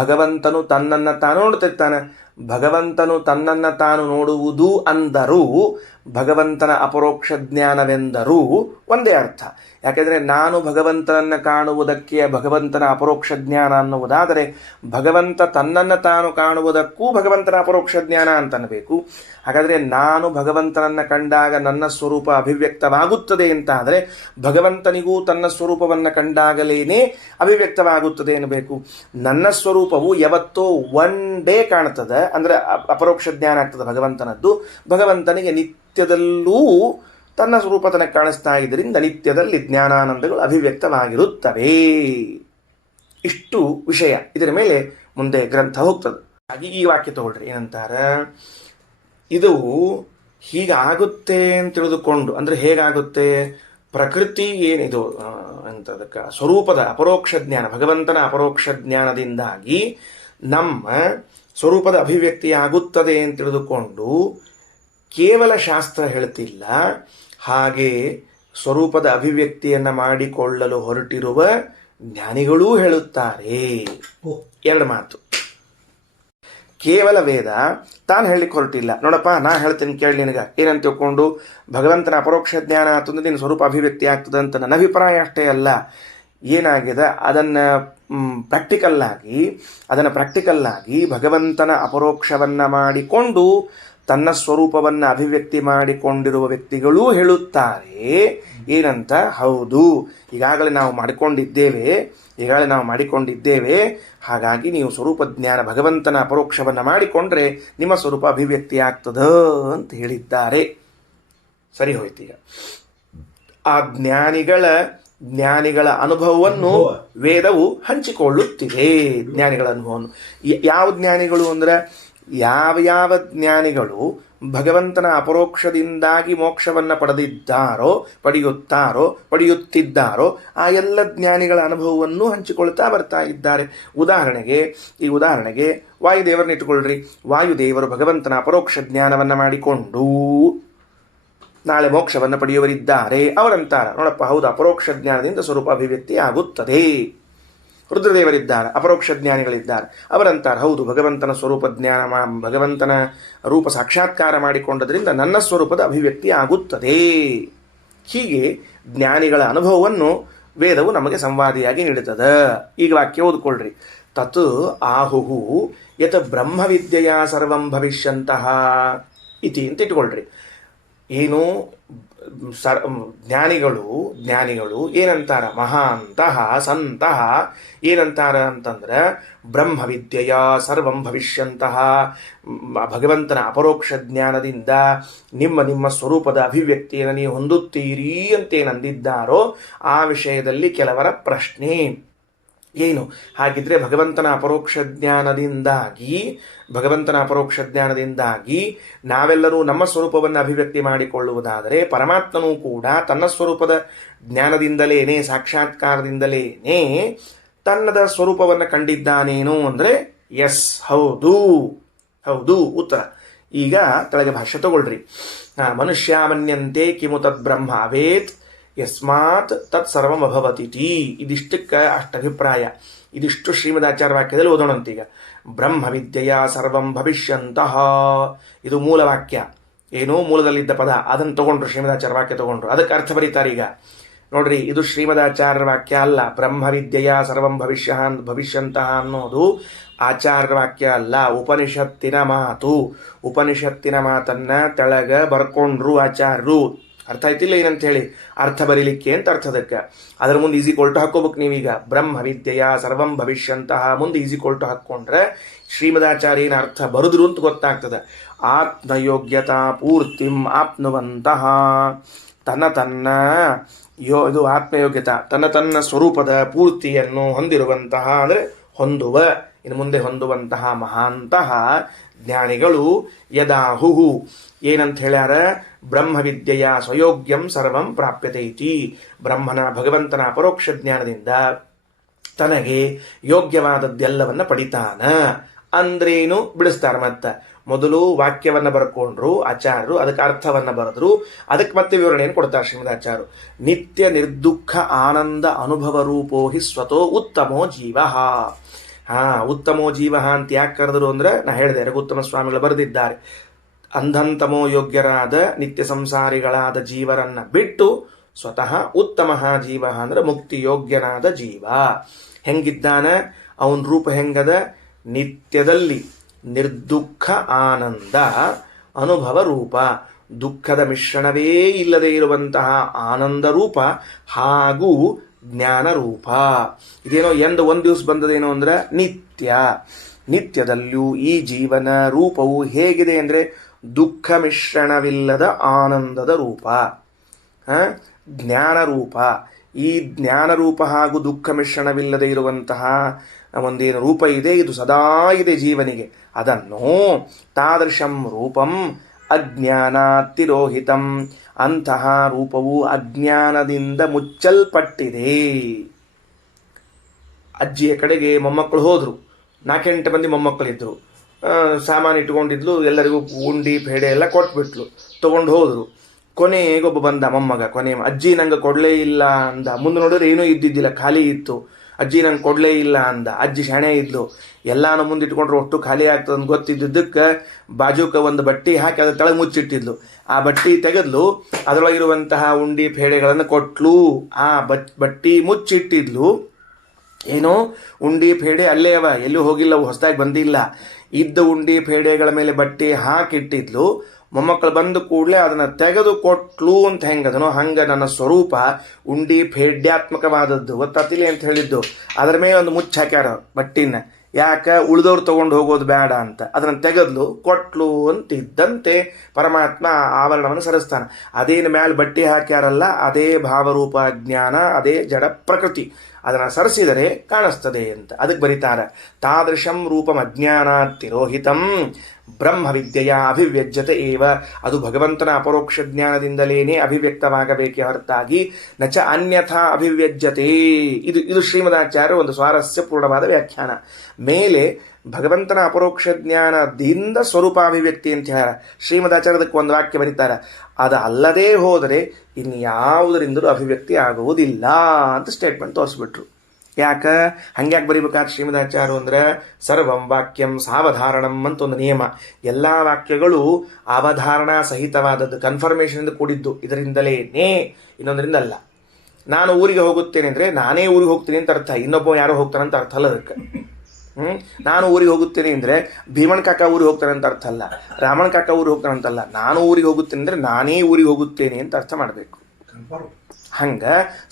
ಭಗವಂತನು ತನ್ನನ್ನು ತಾನು ನೋಡ್ತಿರ್ತಾನೆ. ಭಗವಂತನು ತನ್ನನ್ನು ತಾನು ನೋಡುವುದು ಅಂದರೂ ಭಗವಂತನ ಅಪರೋಕ್ಷ ಜ್ಞಾನವೆಂದರೂ ಒಂದೇ ಅರ್ಥ. ಯಾಕೆಂದರೆ ನಾನು ಭಗವಂತನನ್ನು ಕಾಣುವುದಕ್ಕೆ ಭಗವಂತನ ಅಪರೋಕ್ಷ ಜ್ಞಾನ ಅನ್ನುವುದಾದರೆ, ಭಗವಂತ ತನ್ನನ್ನು ತಾನು ಕಾಣುವುದಕ್ಕೂ ಭಗವಂತನ ಅಪರೋಕ್ಷ ಜ್ಞಾನ ಅಂತನಬೇಕು. ಹಾಗಾದರೆ ನಾನು ಭಗವಂತನನ್ನು ಕಂಡಾಗ ನನ್ನ ಸ್ವರೂಪ ಅಭಿವ್ಯಕ್ತವಾಗುತ್ತದೆ ಅಂತಾದರೆ, ಭಗವಂತನಿಗೂ ತನ್ನ ಸ್ವರೂಪವನ್ನು ಕಂಡಾಗಲೇನೆ ಅಭಿವ್ಯಕ್ತವಾಗುತ್ತದೆ ಎನ್ನಬೇಕು. ನನ್ನ ಸ್ವರೂಪವು ಯಾವತ್ತೋ ಒನ್ ಡೇ ಕಾಣ್ತದೆ, ಅಂದರೆ ಅಪರೋಕ್ಷ ಜ್ಞಾನ ಆಗ್ತದೆ ಭಗವಂತನದ್ದು. ಭಗವಂತನಿಗೆ ನಿತ್ಯದಲ್ಲೂ ತನ್ನ ಸ್ವರೂಪ ತನಗೆ ಕಾಣಿಸ್ತಾ ಇದ್ದರಿಂದ ನಿತ್ಯದಲ್ಲಿ ಜ್ಞಾನಾನಂದಗಳು ಅಭಿವ್ಯಕ್ತವಾಗಿರುತ್ತವೆ. ಇಷ್ಟು ವಿಷಯ. ಇದರ ಮೇಲೆ ಮುಂದೆ ಗ್ರಂಥ ಹೋಗ್ತದೆ. ಹಾಗೆ ಈ ವಾಕ್ಯ ತಗೊಳ್ರಿ, ಏನಂತಾರೆ? ಇದು ಹೀಗಾಗುತ್ತೆ ಅಂತ ತಿಳಿದುಕೊಂಡು, ಅಂದರೆ ಹೇಗಾಗುತ್ತೆ? ಪ್ರಕೃತಿ ಏನಿದು ಅಂತದಕ್ಕೆ ಸ್ವರೂಪದ ಅಪರೋಕ್ಷ ಜ್ಞಾನ, ಭಗವಂತನ ಅಪರೋಕ್ಷ ಜ್ಞಾನದಿಂದಾಗಿ ನಮ್ಮ ಸ್ವರೂಪದ ಅಭಿವ್ಯಕ್ತಿ ಆಗುತ್ತದೆ ಅಂತ ತಿಳಿದುಕೊಂಡು ಕೇವಲ ಶಾಸ್ತ್ರ ಹೇಳ್ತಿಲ್ಲ, ಹಾಗೆ ಸ್ವರೂಪದ ಅಭಿವ್ಯಕ್ತಿಯನ್ನು ಮಾಡಿಕೊಳ್ಳಲು ಹೊರಟಿರುವ ಜ್ಞಾನಿಗಳೂ ಹೇಳುತ್ತಾರೆ. ಎರಡು ಮಾತು. ಕೇವಲ ವೇದ ತಾನು ಹೇಳಲಿಕ್ಕೆ ಹೊರಟಿಲ್ಲ. ನೋಡಪ್ಪ, ನಾ ಹೇಳ್ತೀನಿ ಕೇಳಿ ನಿನಗೆ, ಏನಂತ ತಿಳ್ಕೊಂಡು ಭಗವಂತನ ಅಪರೋಕ್ಷ ಜ್ಞಾನ ಆತಂದ್ರೆ ನಿನ್ನ ಸ್ವರೂಪ ಅಭಿವ್ಯಕ್ತಿ ಆಗ್ತದೆ ಅಂತ ನನ್ನ ಅಭಿಪ್ರಾಯ ಅಷ್ಟೇ ಅಲ್ಲ. ಏನಾಗಿದೆ ಅದನ್ನು ಪ್ರಾಕ್ಟಿಕಲ್ಲಾಗಿ ಭಗವಂತನ ಅಪರೋಕ್ಷವನ್ನು ಮಾಡಿಕೊಂಡು ತನ್ನ ಸ್ವರೂಪವನ್ನು ಅಭಿವ್ಯಕ್ತಿ ಮಾಡಿಕೊಂಡಿರುವ ವ್ಯಕ್ತಿಗಳೂ ಹೇಳುತ್ತಾರೆ. ಏನಂತ? ಹೌದು, ಈಗಾಗಲೇ ನಾವು ಮಾಡಿಕೊಂಡಿದ್ದೇವೆ. ಹಾಗಾಗಿ ನೀವು ಸ್ವರೂಪ ಜ್ಞಾನ ಭಗವಂತನ ಅಪರೋಕ್ಷವನ್ನು ಮಾಡಿಕೊಂಡ್ರೆ ನಿಮ್ಮ ಸ್ವರೂಪ ಅಭಿವ್ಯಕ್ತಿ ಆಗ್ತದ ಅಂತ ಹೇಳಿದ್ದಾರೆ. ಸರಿ ಹೋಯ್ತೀಗ. ಆ ಜ್ಞಾನಿಗಳ ಅನುಭವವನ್ನು ವೇದವು ಹಂಚಿಕೊಳ್ಳುತ್ತಿದೆ. ಜ್ಞಾನಿಗಳ ಅನುಭವವನ್ನು ಯಾವ ಜ್ಞಾನಿಗಳು ಅಂದರೆ, ಯಾವ ಜ್ಞಾನಿಗಳು ಭಗವಂತನ ಅಪರೋಕ್ಷದಿಂದಾಗಿ ಮೋಕ್ಷವನ್ನು ಪಡೆಯುತ್ತಿದ್ದಾರೋ ಆ ಎಲ್ಲ ಜ್ಞಾನಿಗಳ ಅನುಭವವನ್ನು ಹಂಚಿಕೊಳ್ತಾ ಬರ್ತಾ ಇದ್ದಾರೆ. ಉದಾಹರಣೆಗೆ ವಾಯುದೇವರನ್ನ ಇಟ್ಟುಕೊಳ್ಳ್ರಿ. ವಾಯುದೇವರು ಭಗವಂತನ ಅಪರೋಕ್ಷ ಜ್ಞಾನವನ್ನು ಮಾಡಿಕೊಂಡು ನಾಳೆ ಮೋಕ್ಷವನ್ನು ಪಡೆಯುವರಿದ್ದಾರೆ. ಅವರಂತಾರ, ನೋಡಪ್ಪ, ಹೌದು, ಅಪರೋಕ್ಷ ಜ್ಞಾನದಿಂದ ಸ್ವರೂಪ ಅಭಿವ್ಯಕ್ತಿ ಆಗುತ್ತದೆ. ರುದ್ರದೇವರಿದ್ದಾರೆ, ಅಪರೋಕ್ಷ ಜ್ಞಾನಿಗಳಿದ್ದಾರೆ. ಅವರಂತಾರೆ, ಹೌದು, ಭಗವಂತನ ಸ್ವರೂಪ ಜ್ಞಾನ, ಭಗವಂತನ ರೂಪ ಸಾಕ್ಷಾತ್ಕಾರ ಮಾಡಿಕೊಂಡದ್ರಿಂದ ನನ್ನ ಸ್ವರೂಪದ ಅಭಿವ್ಯಕ್ತಿ ಆಗುತ್ತದೆ. ಹೀಗೆ ಜ್ಞಾನಿಗಳ ಅನುಭವವನ್ನು ವೇದವು ನಮಗೆ ಸಂವಾದಿಯಾಗಿ ನೀಡುತ್ತದೆ. ಈಗ ವಾಕ್ಯ ಓದ್ಕೊಳ್ರಿ. ತತ್ ಆಹುಹು ಯತ್ ಬ್ರಹ್ಮವಿದ್ಯೆಯ ಸರ್ವಂ ಭವಿಷ್ಯಂತಹ ಇತಿ ಅಂತ ಇಟ್ಕೊಳ್ರಿ. ಏನು ಜ್ಞಾನಿಗಳು ಏನಂತಾರ, ಮಹಾಂತಹ ಸಂತಹ ಏನಂತಾರ ಅಂತಂದ್ರೆ ಬ್ರಹ್ಮವಿದ್ಯೆಯ ಸರ್ವಂ ಭವಿಷ್ಯಂತಹ, ಭಗವಂತನ ಅಪರೋಕ್ಷ ಜ್ಞಾನದಿಂದ ನಿಮ್ಮ ಸ್ವರೂಪದ ಅಭಿವ್ಯಕ್ತಿಯನ್ನು ನೀವು ಹೊಂದುತ್ತೀರಿ ಅಂತೇನಂದಿದ್ದಾರೋ ಆ ವಿಷಯದಲ್ಲಿ ಕೆಲವರ ಪ್ರಶ್ನೆ ಏನು. ಹಾಗಿದ್ರೆ ಭಗವಂತನ ಅಪರೋಕ್ಷ ಜ್ಞಾನದಿಂದಾಗಿ ನಾವೆಲ್ಲರೂ ನಮ್ಮ ಸ್ವರೂಪವನ್ನು ಅಭಿವ್ಯಕ್ತಿ ಮಾಡಿಕೊಳ್ಳುವುದಾದರೆ ಪರಮಾತ್ಮನೂ ಕೂಡ ತನ್ನ ಸ್ವರೂಪದ ಜ್ಞಾನದಿಂದಲೇನೆ, ಸಾಕ್ಷಾತ್ಕಾರದಿಂದಲೇನೆ ತನ್ನದ ಸ್ವರೂಪವನ್ನು ಕಂಡಿದ್ದಾನೇನು ಅಂದರೆ ಎಸ್, ಹೌದು ಉತ್ತರ. ಈಗ ಕೆಳಗೆ ಭಾಷ್ಯ ತಗೊಳ್ರಿ. ಮನುಷ್ಯ ಮನ್ಯಂತೆ ಕಿಮು ತದ್ ಬ್ರಹ್ಮ ಅವೇತ್ ಯಸ್ಮಾತ್ ತತ್ ಸರ್ವಂ ಅಭವತಿತಿ. ಇದಿಷ್ಟಕ್ಕೆ ಅಷ್ಟಭಿಪ್ರಾಯ. ಇದಿಷ್ಟು ಶ್ರೀಮದಾಚಾರ್ಯ ವಾಕ್ಯದಲ್ಲಿ ಓದೋಣಂತೀಗ. ಬ್ರಹ್ಮವಿದ್ಯೆಯ ಸರ್ವಂ ಭವಿಷ್ಯಂತಹ, ಇದು ಮೂಲ ವಾಕ್ಯ. ಏನು ಮೂಲದಲ್ಲಿದ್ದ ಪದ ಅದನ್ನು ತಗೊಂಡ್ರು, ಶ್ರೀಮದಾಚಾರ್ಯ ವಾಕ್ಯ ತಗೊಂಡ್ರು, ಅದಕ್ಕೆ ಅರ್ಥ ಬರೀತಾರೆ. ಈಗ ನೋಡ್ರಿ, ಇದು ಶ್ರೀಮದಾಚಾರ್ಯ ವಾಕ್ಯ ಅಲ್ಲ. ಬ್ರಹ್ಮವಿದ್ಯೆಯ ಸರ್ವಂ ಭವಿಷ್ಯಂತಹ ಅನ್ನೋದು ಆಚಾರ್ಯ ವಾಕ್ಯ ಅಲ್ಲ, ಉಪನಿಷತ್ತಿನ ಮಾತು. ಉಪನಿಷತ್ತಿನ ಮಾತನ್ನ ತೆಳಗ ಬರ್ಕೊಂಡ್ರು ಆಚಾರ್ಯರು. ಅರ್ಥ ಆಯ್ತಿಲ್ಲ ಏನಂತ ಹೇಳಿ? ಅರ್ಥ ಬರೀಲಿಕ್ಕೆ ಅಂತ ಅರ್ಥದಕ್ಕೆ. ಅದರ ಮುಂದೆ ಈಸಿ ಕೊಲ್ಟು ಹಾಕೋಬೇಕು ನೀವೀಗ. ಬ್ರಹ್ಮವಿದ್ಯೆಯ ಸರ್ವಂ ಭವಿಷ್ಯಂತಹ ಮುಂದೆ ಈಸಿ ಕೊಲ್ಟು ಹಾಕ್ಕೊಂಡ್ರೆ ಶ್ರೀಮದಾಚಾರ್ಯ ಏನು ಅರ್ಥ ಬರುದ್ರು ಅಂತ ಗೊತ್ತಾಗ್ತದೆ. ಆತ್ಮಯೋಗ್ಯತಾ ಪೂರ್ತಿಂ ಆಪ್ನುವಂತಹ, ಇದು ಆತ್ಮಯೋಗ್ಯತಾ, ತನ್ನ ಸ್ವರೂಪದ ಪೂರ್ತಿಯನ್ನು ಹೊಂದಿರುವಂತಹ ಅಂದರೆ ಹೊಂದುವ, ಇನ್ನು ಮುಂದೆ ಹೊಂದುವಂತಹ ಮಹಾಂತಹ ಜ್ಞಾನಿಗಳು ಯದಾಹುಹು ಏನಂತ ಹೇಳ್ಯಾರ, ಬ್ರಹ್ಮವಿದ್ಯೆಯ ಸ್ವಯೋಗ್ಯಂ ಸರ್ವಂ ಪ್ರಾಪ್ಯತೆ ಇತಿ. ಭಗವಂತನ ಅಪರೋಕ್ಷ ಜ್ಞಾನದಿಂದ ತನಗೆ ಯೋಗ್ಯವಾದದ್ದೆಲ್ಲವನ್ನ ಪಡಿತಾನ ಅಂದ್ರೇನು ಬಿಡಿಸ್ತಾರ. ಮತ್ತೆ ಮೊದಲು ವಾಕ್ಯವನ್ನ ಬರ್ಕೊಂಡ್ರು ಆಚಾರ್ಯರು, ಅದಕ್ಕೆ ಅರ್ಥವನ್ನ ಬರೆದ್ರು, ಅದಕ್ಕೆ ಮತ್ತೆ ವಿವರಣೆಯನ್ನು ಕೊಡ್ತಾರೆ ಶ್ರೀಮದಾಚಾರ್ಯರು. ನಿತ್ಯ ನಿರ್ದುಃಖ ಆನಂದ ಅನುಭವ ರೂಪೋ ಹಿ ಸ್ವತೋ ಉತ್ತಮೋ ಜೀವ. ಉತ್ತಮೋ ಜೀವ ಅಂತ ಯಾಕೆ ಕರೆದರು ಅಂದ್ರೆ ನಾ ಹೇಳಿದೆ, ರಘುತ್ತಮ ಸ್ವಾಮಿಗಳು ಬರೆದಿದ್ದಾರೆ. ಅಂಧಂತಮೋ ಯೋಗ್ಯರಾದ ನಿತ್ಯ ಸಂಸಾರಿಗಳಾದ ಜೀವರನ್ನ ಬಿಟ್ಟು ಸ್ವತಃ ಉತ್ತಮ ಜೀವ ಅಂದ್ರೆ ಮುಕ್ತಿ ಯೋಗ್ಯನಾದ ಜೀವ. ಹೆಂಗಿದ್ದಾನ ಅವನ ರೂಪ ಹೆಂಗದ? ನಿತ್ಯದಲ್ಲಿ ನಿರ್ದುಃಖ ಆನಂದ ಅನುಭವ ರೂಪ, ದುಃಖದ ಮಿಶ್ರಣವೇ ಇಲ್ಲದೆ ಇರುವಂತಹ ಆನಂದ ರೂಪ ಹಾಗೂ ಜ್ಞಾನ ರೂಪ. ಇದೇನೋ ಒಂದು ದಿವಸ ಬಂದದೇನೋ ಅಂದ್ರೆ ನಿತ್ಯದಲ್ಲಿಯೂ ಈ ಜೀವನ ರೂಪವು ಹೇಗಿದೆ ಅಂದ್ರೆ ದುಃಖ ಮಿಶ್ರಣವಿಲ್ಲದ ಆನಂದದ ರೂಪ, ಜ್ಞಾನ ರೂಪ. ಈ ಜ್ಞಾನ ರೂಪ ಹಾಗೂ ದುಃಖ ಮಿಶ್ರಣವಿಲ್ಲದೆ ಇರುವಂತಹ ಒಂದೇನು ರೂಪ ಇದೆ, ಇದು ಸದಾ ಇದೆ ಜೀವನಿಗೆ. ಅದನ್ನು ತಾದೃಶಂ ರೂಪಂ ಅಜ್ಞಾನಾತಿರೋಹಿತಂ, ಅಂತಹ ರೂಪವು ಅಜ್ಞಾನದಿಂದ ಮುಚ್ಚಲ್ಪಟ್ಟಿದೆ. ಅಜ್ಜಿಯ ಕಡೆಗೆ ಮೊಮ್ಮಕ್ಕಳು ಹೋದ್ರು, 4-8 ಮಂದಿ ಮೊಮ್ಮಕ್ಕಳಿದ್ರು. ಸಾಮಾನು ಇಟ್ಕೊಂಡಿದ್ಲು, ಎಲ್ಲರಿಗೂ ಉಂಡಿ ಪೇಡೆ ಎಲ್ಲ ಕೊಟ್ಬಿಟ್ಲು, ತಗೊಂಡು ಹೋದ್ರು. ಕೊನೆಗೊಬ್ಬ ಬಂದ ಮೊಮ್ಮಗ, ಅಜ್ಜಿ ನಂಗೆ ಕೊಡಲೇ ಇಲ್ಲ ಅಂದ. ಮುಂದೆ ನೋಡಿದ್ರೆ ಏನೂ ಇದ್ದಿದ್ದಿಲ್ಲ, ಖಾಲಿ ಇತ್ತು. ಅಜ್ಜಿ ನಂಗೆ ಕೊಡಲೇ ಇಲ್ಲ ಅಂದ. ಅಜ್ಜಿ ಶಾಣೆ ಇದ್ಲು, ಎಲ್ಲಾನು ಮುಂದೆ ಇಟ್ಕೊಂಡ್ರೆ ಒಟ್ಟು ಖಾಲಿ ಆಗ್ತದೆ ಅಂತ ಗೊತ್ತಿದ್ದಕ್ಕೆ ಬಾಜುಕ ಒಂದು ಬಟ್ಟಿ ಹಾಕಿ ಅದ್ರ ತಳಗೆ ಮುಚ್ಚಿಟ್ಟಿದ್ಲು. ಆ ಬಟ್ಟಿ ತೆಗೆದ್ಲು, ಅದರೊಳಗಿರುವಂತಹ ಉಂಡಿ ಪೇಡೆಗಳನ್ನು ಕೊಟ್ಲು. ಆ ಬಟ್ಟಿ ಮುಚ್ಚಿಟ್ಟಿದ್ಲು. ಏನೋ ಉಂಡಿ ಪೇಡೆ ಅಲ್ಲೇ ಅವ, ಎಲ್ಲೂ ಹೋಗಿಲ್ಲ, ಅವು ಹೊಸದಾಗಿ ಬಂದಿಲ್ಲ. ಇದ್ದ ಉಂಡಿ ಪೇಡೆಗಳ ಮೇಲೆ ಬಟ್ಟೆ ಹಾಕಿಟ್ಟಿದ್ಲು. ಮೊಮ್ಮಕ್ಕಳು ಬಂದ ಕೂಡಲೇ ಅದನ್ನು ತೆಗೆದು ಕೊಟ್ಲು ಅಂತ ಹೆಂಗದನೋ ಹಂಗೆ ನನ್ನ ಸ್ವರೂಪ ಉಂಡಿ ಫೇಡ್ಯಾತ್ಮಕವಾದದ್ದು, ಗೊತ್ತಾತಿಲ್ಲ ಅಂತ ಹೇಳಿದ್ದು. ಅದರ ಮೇಲೆ ಒಂದು ಮುಚ್ಚ ಹಾಕ್ಯಾರ ಬಟ್ಟಿನ, ಯಾಕೆ ಉಳಿದವ್ರು ತಗೊಂಡು ಹೋಗೋದು ಬೇಡ ಅಂತ. ಅದನ್ನು ತೆಗೆದ್ಲು ಕೊಟ್ಲು ಅಂತಿದ್ದಂತೆ ಪರಮಾತ್ಮ ಆವರಣವನ್ನು ಸರಿಸ್ತಾನೆ. ಅದೇನು ಮ್ಯಾಲೆ ಬಟ್ಟೆ ಹಾಕ್ಯಾರಲ್ಲ, ಅದೇ ಭಾವರೂಪ ಜ್ಞಾನ, ಅದೇ ಜಡ ಪ್ರಕೃತಿ, ಅದನ್ನು ಸರಿಸಿದರೆ ಕಾಣಿಸ್ತದೆ ಅಂತ ಅದಕ್ಕೆ ಬರೀತಾರೆ. ತಾದೃಶಂ ರೂಪಂ ಅಜ್ಞಾನಾತಿರೋಹಿತಂ ಬ್ರಹ್ಮವಿದ್ಯೆಯ ಅಭಿವ್ಯಜ್ಯತೆ ಏವ. ಅದು ಭಗವಂತನ ಅಪರೋಕ್ಷ ಜ್ಞಾನದಿಂದಲೇನೆ ಅಭಿವ್ಯಕ್ತವಾಗಬೇಕೇ ಹೊರತಾಗಿ ನಚ ಅನ್ಯಥಾ ಅಭಿವ್ಯಜ್ಯತೆ. ಇದು ಶ್ರೀಮದಾಚಾರ್ಯರ ಒಂದು ಸ್ವಾರಸ್ಯಪೂರ್ಣವಾದ ವ್ಯಾಖ್ಯಾನ. ಮೇಲೆ ಭಗವಂತನ ಅಪರೋಕ್ಷ ಜ್ಞಾನದಿಂದ ಸ್ವರೂಪಾಭಿವ್ಯಕ್ತಿ ಅಂತ ಹೇಳ ಶ್ರೀಮದಾಚಾರ್ಯದಕ್ಕೆ ಒಂದು ವಾಕ್ಯ ಬರೀತಾರೆ, ಅದು ಅಲ್ಲದೆ ಹೋದರೆ ಇನ್ಯಾವುದರಿಂದಲೂ ಅಭಿವ್ಯಕ್ತಿ ಆಗುವುದಿಲ್ಲ ಅಂತ ಸ್ಟೇಟ್ಮೆಂಟ್ ತೋರಿಸ್ಬಿಟ್ರು. ಯಾಕೆ ಹಂಗ್ಯಾಕೆ ಬರೀಬೇಕಾದ ಶ್ರೀಮದಾಚಾರ್ಯರು ಅಂದ್ರೆ ಸರ್ವಂ ವಾಕ್ಯಂ ಸಾವಧಾರಣಂ ಅಂತ ಒಂದು ನಿಯಮ. ಎಲ್ಲ ವಾಕ್ಯಗಳು ಅವಧಾರಣಾ ಸಹಿತವಾದದ್ದು, ಕನ್ಫರ್ಮೇಷನ್ ಕೂಡಿದ್ದು. ಇದರಿಂದಲೇನೇ, ಇನ್ನೊಂದರಿಂದ ಅಲ್ಲ. ನಾನು ಊರಿಗೆ ಹೋಗುತ್ತೇನೆ ಅಂದರೆ ನಾನೇ ಊರಿಗೆ ಹೋಗ್ತೀನಿ ಅಂತ ಅರ್ಥ, ಇನ್ನೊಬ್ಬ ಯಾರೋ ಹೋಗ್ತಾನೆ ಅಂತ ಅರ್ಥ ಅಲ್ಲ ಅದಕ್ಕೆ. ನಾನು ಊರಿಗೆ ಹೋಗುತ್ತೇನೆ ಅಂದರೆ ಭೀಮನ್ ಕಾಕ ಊರಿಗೆ ಹೋಗ್ತಾನೆ ಅಂತ ಅರ್ಥ ಅಲ್ಲ, ರಾಮನ್ ಕಾಕ ಊರಿಗೆ ಹೋಗ್ತಾನೆ ಅಂತಲ್ಲ. ನಾನು ಊರಿಗೆ ಹೋಗುತ್ತೇನೆ ಅಂದರೆ ನಾನೇ ಊರಿಗೆ ಹೋಗುತ್ತೇನೆ ಅಂತ ಅರ್ಥ ಮಾಡಬೇಕು. ಹಂಗ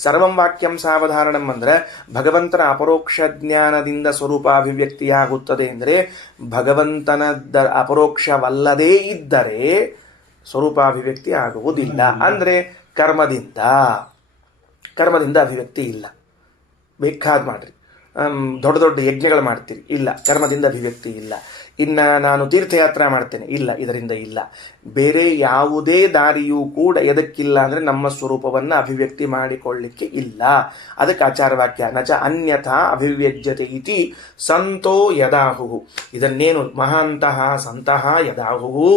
ಸರ್ವಂ ವಾಕ್ಯಂ ಸಾವಧಾರಣಂ ಅಂದ್ರೆ ಭಗವಂತನ ಅಪರೋಕ್ಷ ಜ್ಞಾನದಿಂದ ಸ್ವರೂಪಾಭಿವ್ಯಕ್ತಿಯಾಗುತ್ತದೆ ಅಂದರೆ ಭಗವಂತನ ಅಪರೋಕ್ಷವಲ್ಲದೇ ಇದ್ದರೆ ಸ್ವರೂಪಾಭಿವ್ಯಕ್ತಿ ಆಗುವುದಿಲ್ಲ. ಅಂದರೆ ಕರ್ಮದಿಂದ ಅಭಿವ್ಯಕ್ತಿ ಇಲ್ಲ. ಬೇಕಾದ್ ಮಾಡ್ರಿ, ದೊಡ್ಡ ದೊಡ್ಡ ಯಜ್ಞಗಳು ಮಾಡ್ತೀರಿ, ಇಲ್ಲ, ಕರ್ಮದಿಂದ ಅಭಿವ್ಯಕ್ತಿ ಇಲ್ಲ. ಇನ್ನು ನಾನು ತೀರ್ಥಯಾತ್ರೆ ಮಾಡ್ತೇನೆ, ಇಲ್ಲ, ಇದರಿಂದ ಇಲ್ಲ. ಬೇರೆ ಯಾವುದೇ ದಾರಿಯೂ ಕೂಡ ಎದಕ್ಕಿಲ್ಲ ಅಂದರೆ ನಮ್ಮ ಸ್ವರೂಪವನ್ನು ಅಭಿವ್ಯಕ್ತಿ ಮಾಡಿಕೊಳ್ಳಿಕ್ಕೆ ಇಲ್ಲ. ಅದಕ್ಕೆ ಆಚಾರವಾಕ್ಯ ನಚ ಅನ್ಯಥಾ ಅಭಿವ್ಯಜ್ಯತೆ ಇತಿ ಸಂತೋ ಯದಾಹುಹು. ಇದನ್ನೇನು ಮಹಾಂತಹ ಸಂತಹ ಯದಾಹುಹು,